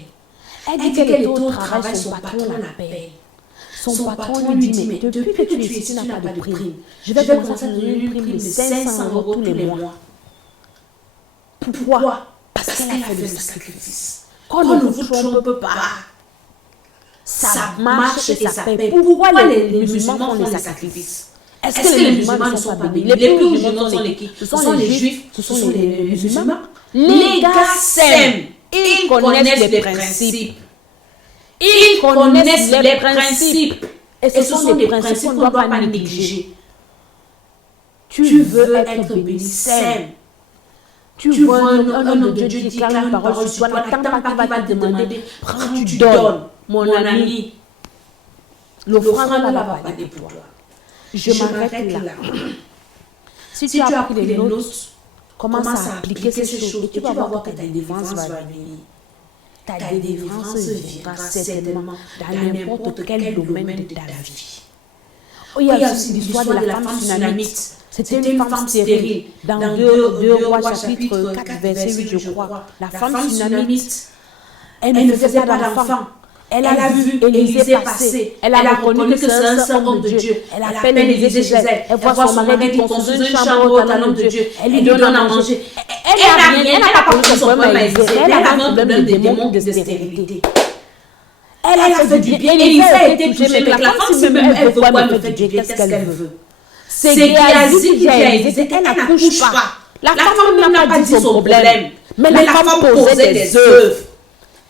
Elle dit qu'elle est au travail, son patron l'appelle. Son patron lui dit, mais depuis que tu es ici, tu n'as pas de prime. Je vais commencer à donner une prime de 500 € tous les mois. Pourquoi? Parce qu'elle a fait le sacrifice. Qu'on ne vous trompe pas. Ça marche et ça paye. Pourquoi les musulmans font les sacrifices? Est-ce que les musulmans ne sont pas bénis? Les plus musulmans sont les qui? Ce sont les juifs, ce sont les musulmans. Les gars s'aiment. Ils connaissent les principes. Ils connaissent les principes. Et ce sont des principes qu'on ne doit pas négliger. Tu veux être béni, sème. Tu vois un homme de Dieu qui déclare une parole sur toi, n'attends pas qu'il va te demander, prends, tu donnes. Mon ami, l'offrande ne va pas aller pour toi. Je m'arrête là. Si tu as pris les notes, commence à appliquer ces choses et tu vas voir que ta délivrance va venir. Ta délivrance viendra certainement dans n'importe quel domaine de ta vie. Il y a aussi l'histoire de la femme tsunamite. C'était une femme stérile. Dans 2 Rois chapitre 4 verset 8 je crois. La femme tsunamite, elle ne faisait pas d'enfant. Elle a vu Élisée passer. Elle a reconnu que c'est un homme de Dieu. Elle appelle Élisée chez elle. Elle voit son mari construire une chambre à l'homme de Dieu. Elle lui donne à manger. Elle n'a pas connu son problème à Élisée. Elle a un problème de démons de stérilité. Elle a fait du bien. Élisée a été touchée. Mais la femme, si même elle veut quoi, elle me fait du bien. Qu'est-ce qu'elle veut? C'est Géasi qui dit à Élisée, elle n'accouche pas. La femme n'a pas dit son problème. Mais la femme posait des œuvres.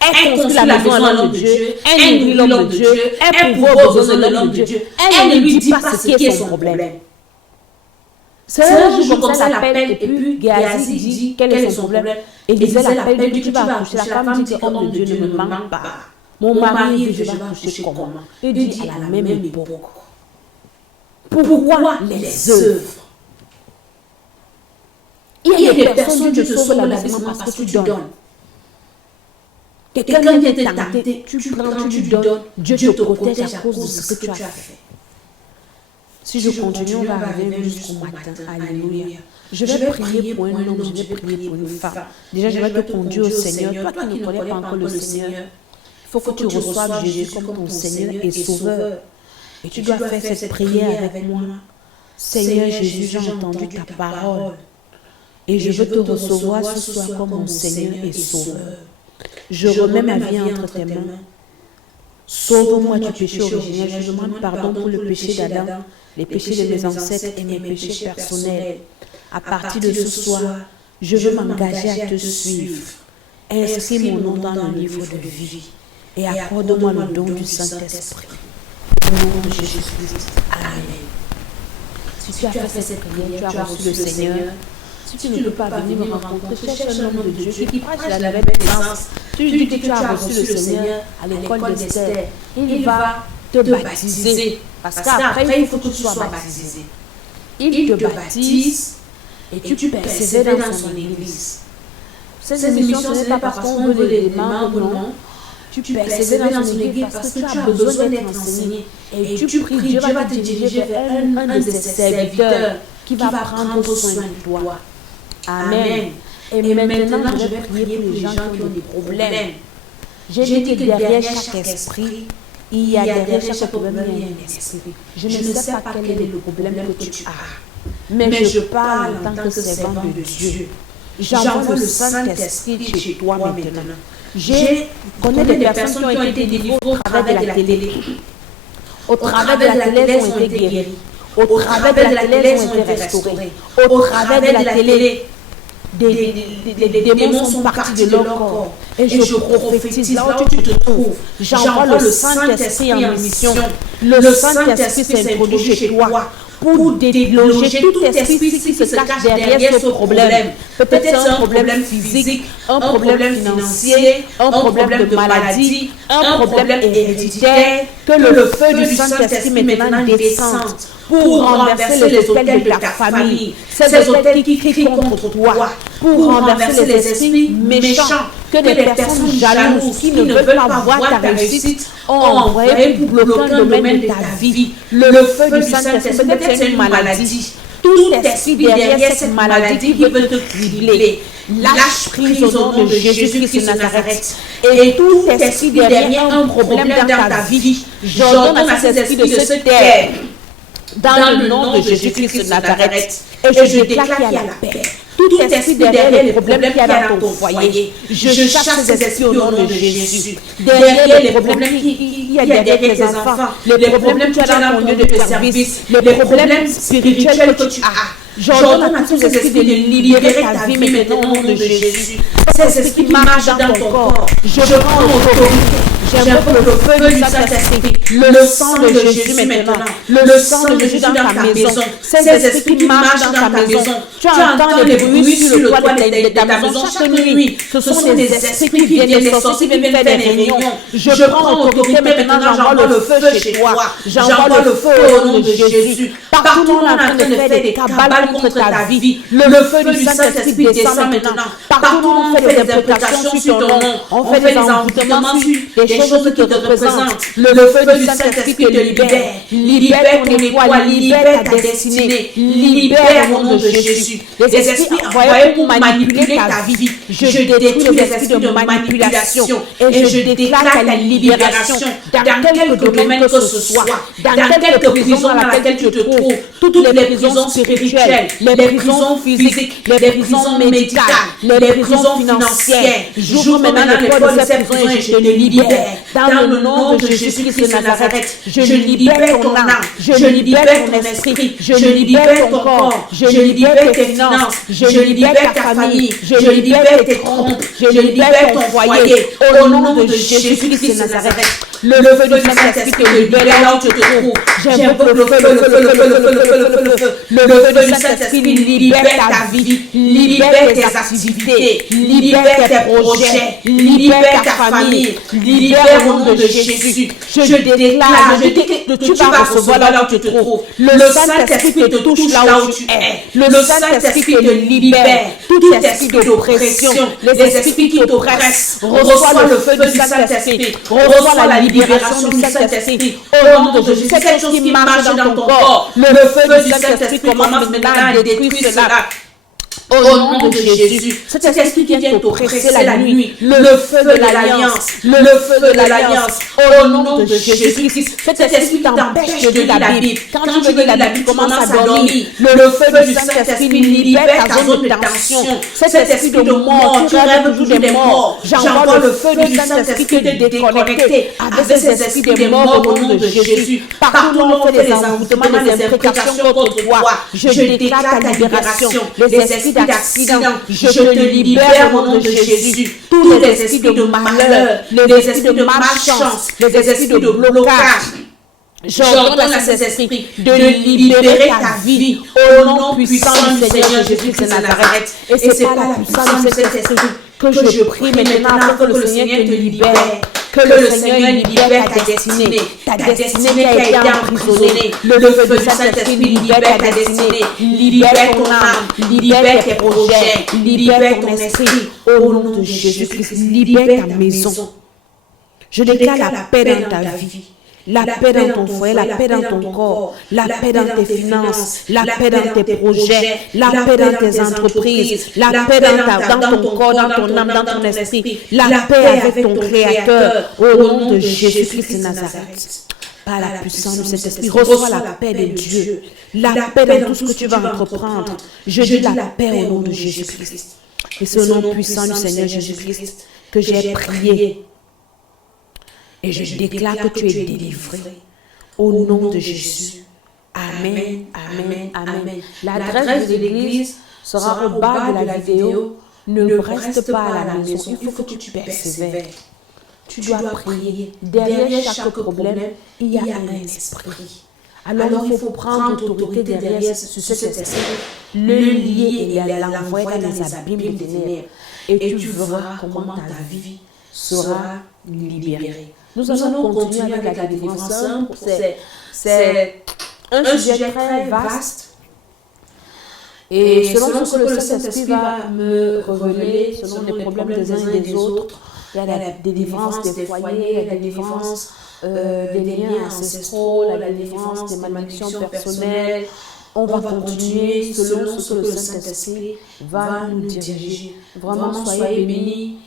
Elle construit la maison à l'homme de Dieu, elle nourrit l'homme de Dieu, elle pourvoit aux besoins de l'homme de Dieu. Elle ne lui dit pas ce qui est son problème. C'est un jour comme ça, elle appelle et puis Géasi dit quel est son problème. Élisée l'appelle, dit tu vas accoucher. La femme dit que l'homme de Dieu ne me manque pas. Mon mari dit je vais accoucher comment? Il dit à la même époque. Pourquoi les œuvres? Il y a des personnes qui te sauvent la vie parce que tu donnes. Quelqu'un vient te tenter, tu prends, tu donnes, Dieu te protège à cause de ce que tu as fait. Si je continue, on va arriver jusqu'au matin. Alléluia. Je vais prier pour un homme, je vais prier pour une femme. Déjà, je vais te conduire au Seigneur. Toi qui ne connais pas encore le Seigneur, faut que tu reçoives Jésus comme ton Seigneur et Sauveur. Et tu dois faire cette prière avec moi. Seigneur Jésus, j'ai entendu ta parole. Et je veux te recevoir ce soir comme mon Seigneur et Sauveur. Je remets ma vie entre tes mains. Sauve-moi du péché originel. Je demande pardon pour le péché d'Adam, les péchés de mes ancêtres et mes péchés personnels. À partir de ce soir, je veux m'engager à te suivre. Inscris mon nom dans le livre de vie et accorde-moi le don du Saint-Esprit. Au nom de Jésus-Christ. Amen. Si tu as fait cette prière, tu as reçu le Seigneur. Si tu ne peux pas venir me rencontrer, cherche un homme de Dieu qui prêche la nouvelle naissance. Tu lui dis que tu as reçu le Seigneur à l'école d'Esther. Il va te baptiser. Parce qu'après, il faut que tu sois baptisé. Il te baptise et tu persévères dans son église. Cette émission, ce n'est pas parce qu'on veut les membres, non. Tu persévères dans son église parce que tu as besoin d'être enseigné. Et tu pries, Dieu va te diriger vers un de ses serviteurs qui va prendre soin de toi. Amen. Et maintenant, je vais prier pour les gens qui ont des problèmes. J'ai dit que derrière chaque esprit, il y a derrière chaque problème, il y a un esprit. Je ne sais pas quel est le problème que tu as. Mais je parle en tant que servant de Dieu. J'envoie le Saint-Esprit chez toi maintenant. Je connais des personnes qui ont été délivrées au travers de la télé. Au travers de la télé, elles ont été guéries. Au travers de la télé, elles ont été restaurées. Au travers de la télé, des démons sont partis de leur corps. Et je prophétise là où tu te trouves. J'envoie le Saint-Esprit en mission. Le Saint-Esprit s'est introduit chez toi pour déloger tout esprit qui se cache derrière ce problème. Peut-être c'est un problème physique, un problème financier, un problème de maladie, un problème héréditaire. Que le feu du Saint-Esprit maintenant descende pour renverser les autels de ta famille, ces autels qui crient contre toi, pour renverser les esprits méchants que des personnes jalouses qui ne veulent pas voir ta réussite ont envoyé pour bloquer un domaine de ta vie. Le feu du Saint-Esprit, peut-être c'est une maladie. Tout esprit derrière cette maladie qui veut te cribler, lâche prise au nom de Jésus-Christ de Nazareth. Et tout esprit derrière un problème dans ta vie, j'ordonne à cet esprit de se taire. Dans le nom de Jésus-Christ de Nazareth. Et je déclare qu'il y a la paix. Tout esprit derrière les problèmes qu'il y a dans ton foyer, je chasse ces esprits au nom de Jésus. Derrière les problèmes qu'il y a derrière tes enfants, les problèmes que tu as dans ton lieu de service, les problèmes spirituels que tu as. J'ordonne à tous ces esprits de libérer ta vie maintenant au nom de Jésus. Ces esprits qui marchent dans ton corps, je prends l'autorité. J'invoque le feu du Saint-Esprit, le sang de Jésus maintenant, le sang de Jésus dans ta maison. Ces esprits qui marchent dans ta maison, tu entends les bruits sur le toit de ta maison chaque nuit. Ce sont des esprits qui viennent, des sorciers qui viennent faire des réunions. Je prends l'autorité maintenant, j'envoie le feu chez toi. J'envoie le feu au nom de Jésus. Partout on est en train de faire des cabales contre ta vie. Le feu du Saint-Esprit descend maintenant. Partout on fait des interprétations sur ton nom. On fait des envoûtements sur des choses qui te représentent. Le feu du Saint-Esprit te libère. Libère ton étoile, libère ta destinée. Libère au nom de Jésus. Les esprits envoyés pour manipuler ta vie. Je détruis les esprits de manipulation. Et je déclare ta libération dans quelque domaine que ce soit. Dans quelque prison dans laquelle tu te trouves. Toutes les prisons spirituelles, les prisons physiques, les prisons médicales, les prisons financières. J'ouvre maintenant les portes de ces prisons et je te libère. Dans le nom de Jésus-Christ de Nazareth, je libère ton âme, je libère ton esprit, je libère ton corps, je libère tes finances, je libère ta famille, je libère tes comptes, je libère ton foyer. Au nom de Jésus-Christ de Nazareth, le feu du Saint-Esprit te libère là où tu te trouves. J'invoque le feu, le feu du Saint-Esprit libère ta vie, libère tes activités, libère tes projets, libère ta famille, libère au nom de Jésus. Je déclare, je dis que tu vas recevoir là où tu te trouves. Le Saint-Esprit te touche là où tu es. Le Saint-Esprit te libère. Tout esprit d'oppression, les esprits qui t'oppressent, reçois le feu du Saint-Esprit, reçois la libération du Saint-Esprit. Au nom de Jésus, cette chose qui marche dans ton corps, le feu du Saint-Esprit commence maintenant à détruire cela. Au nom de Jésus, cet esprit qui vient t'oppresser la nuit, le feu de l'alliance, le feu de l'alliance, au nom de Jésus-Christ, cet esprit qui t'empêche de lire la Bible. Quand tu veux lire la Bible, tu commences à dormir. Le feu du Saint-Esprit libère ta zone de tension. Cet esprit de mort, tu rêves toujours des morts. J'envoie le feu du Saint-Esprit qui te déconnecté avec ces esprits de mort au nom de Jésus. Partout où on fait des envoûtements, des imprécations contre toi, je déclare ta libération. Les esprits d'accident, je te libère au nom de Jésus. Tous les esprits de malheur, les esprits de malchance, les esprits de blocage, j'ordonne à ces esprits de libérer ta vie au nom puissant du Seigneur Jésus-Christ de Nazareth. Et c'est par la puissance de cet esprit que je prie maintenant afin que le Seigneur te libère. Que le Seigneur libère ta destinée qui a été emprisonnée. Le feu du Saint-Esprit libère ta destinée, libère ton âme, libère tes projets, libère ton esprit. Au nom de Jésus-Christ, libère ta maison. Je déclare la paix dans ta vie. La paix dans ton foyer, la paix dans ton corps, la paix dans tes finances, la paix dans tes projets, la paix dans tes entreprises, la paix dans ton corps, dans ton âme, dans ton esprit, la paix avec ton Créateur, au nom de Jésus-Christ de Nazareth. Par la puissance de cet esprit, reçois la paix de Dieu, la paix dans tout ce que tu vas entreprendre. Je dis la paix au nom de Jésus-Christ. Et c'est au nom puissant du Seigneur Jésus-Christ que j'ai prié. Et je déclare que tu es délivré au nom de Jésus. Amen, amen, amen. L'adresse de l'église sera au bas de la vidéo. Ne reste pas à la maison, il faut que tu persévères. Tu dois prier. Derrière chaque problème, il y a un esprit. Alors il faut prendre autorité derrière sur cet esprit, le lier et l'envoyer dans les abîmes des ténèbres. Et tu verras comment ta vie sera libérée. Nous allons continuer avec la délivrance. C'est un sujet très vaste. Et selon ce que le Saint-Esprit va me révéler, selon les problèmes des uns et des autres, il y a la délivrance des foyers, la délivrance des liens ancestraux, la délivrance des malédictions personnelles. On va continuer selon ce que le Saint-Esprit va nous diriger. Vraiment, soyez bénis.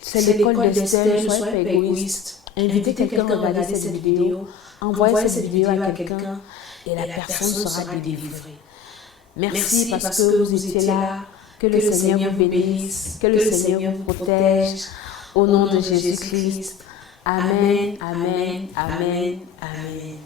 C'est l'école d'Esther, ne soyez pas égoïste. Invitez quelqu'un à regarder cette vidéo, envoyez cette vidéo à quelqu'un et la personne sera délivrée. Merci parce que vous étiez là. Que le Seigneur vous bénisse, que le Seigneur vous protège. Au nom de Jésus-Christ. Amen, amen, amen, amen.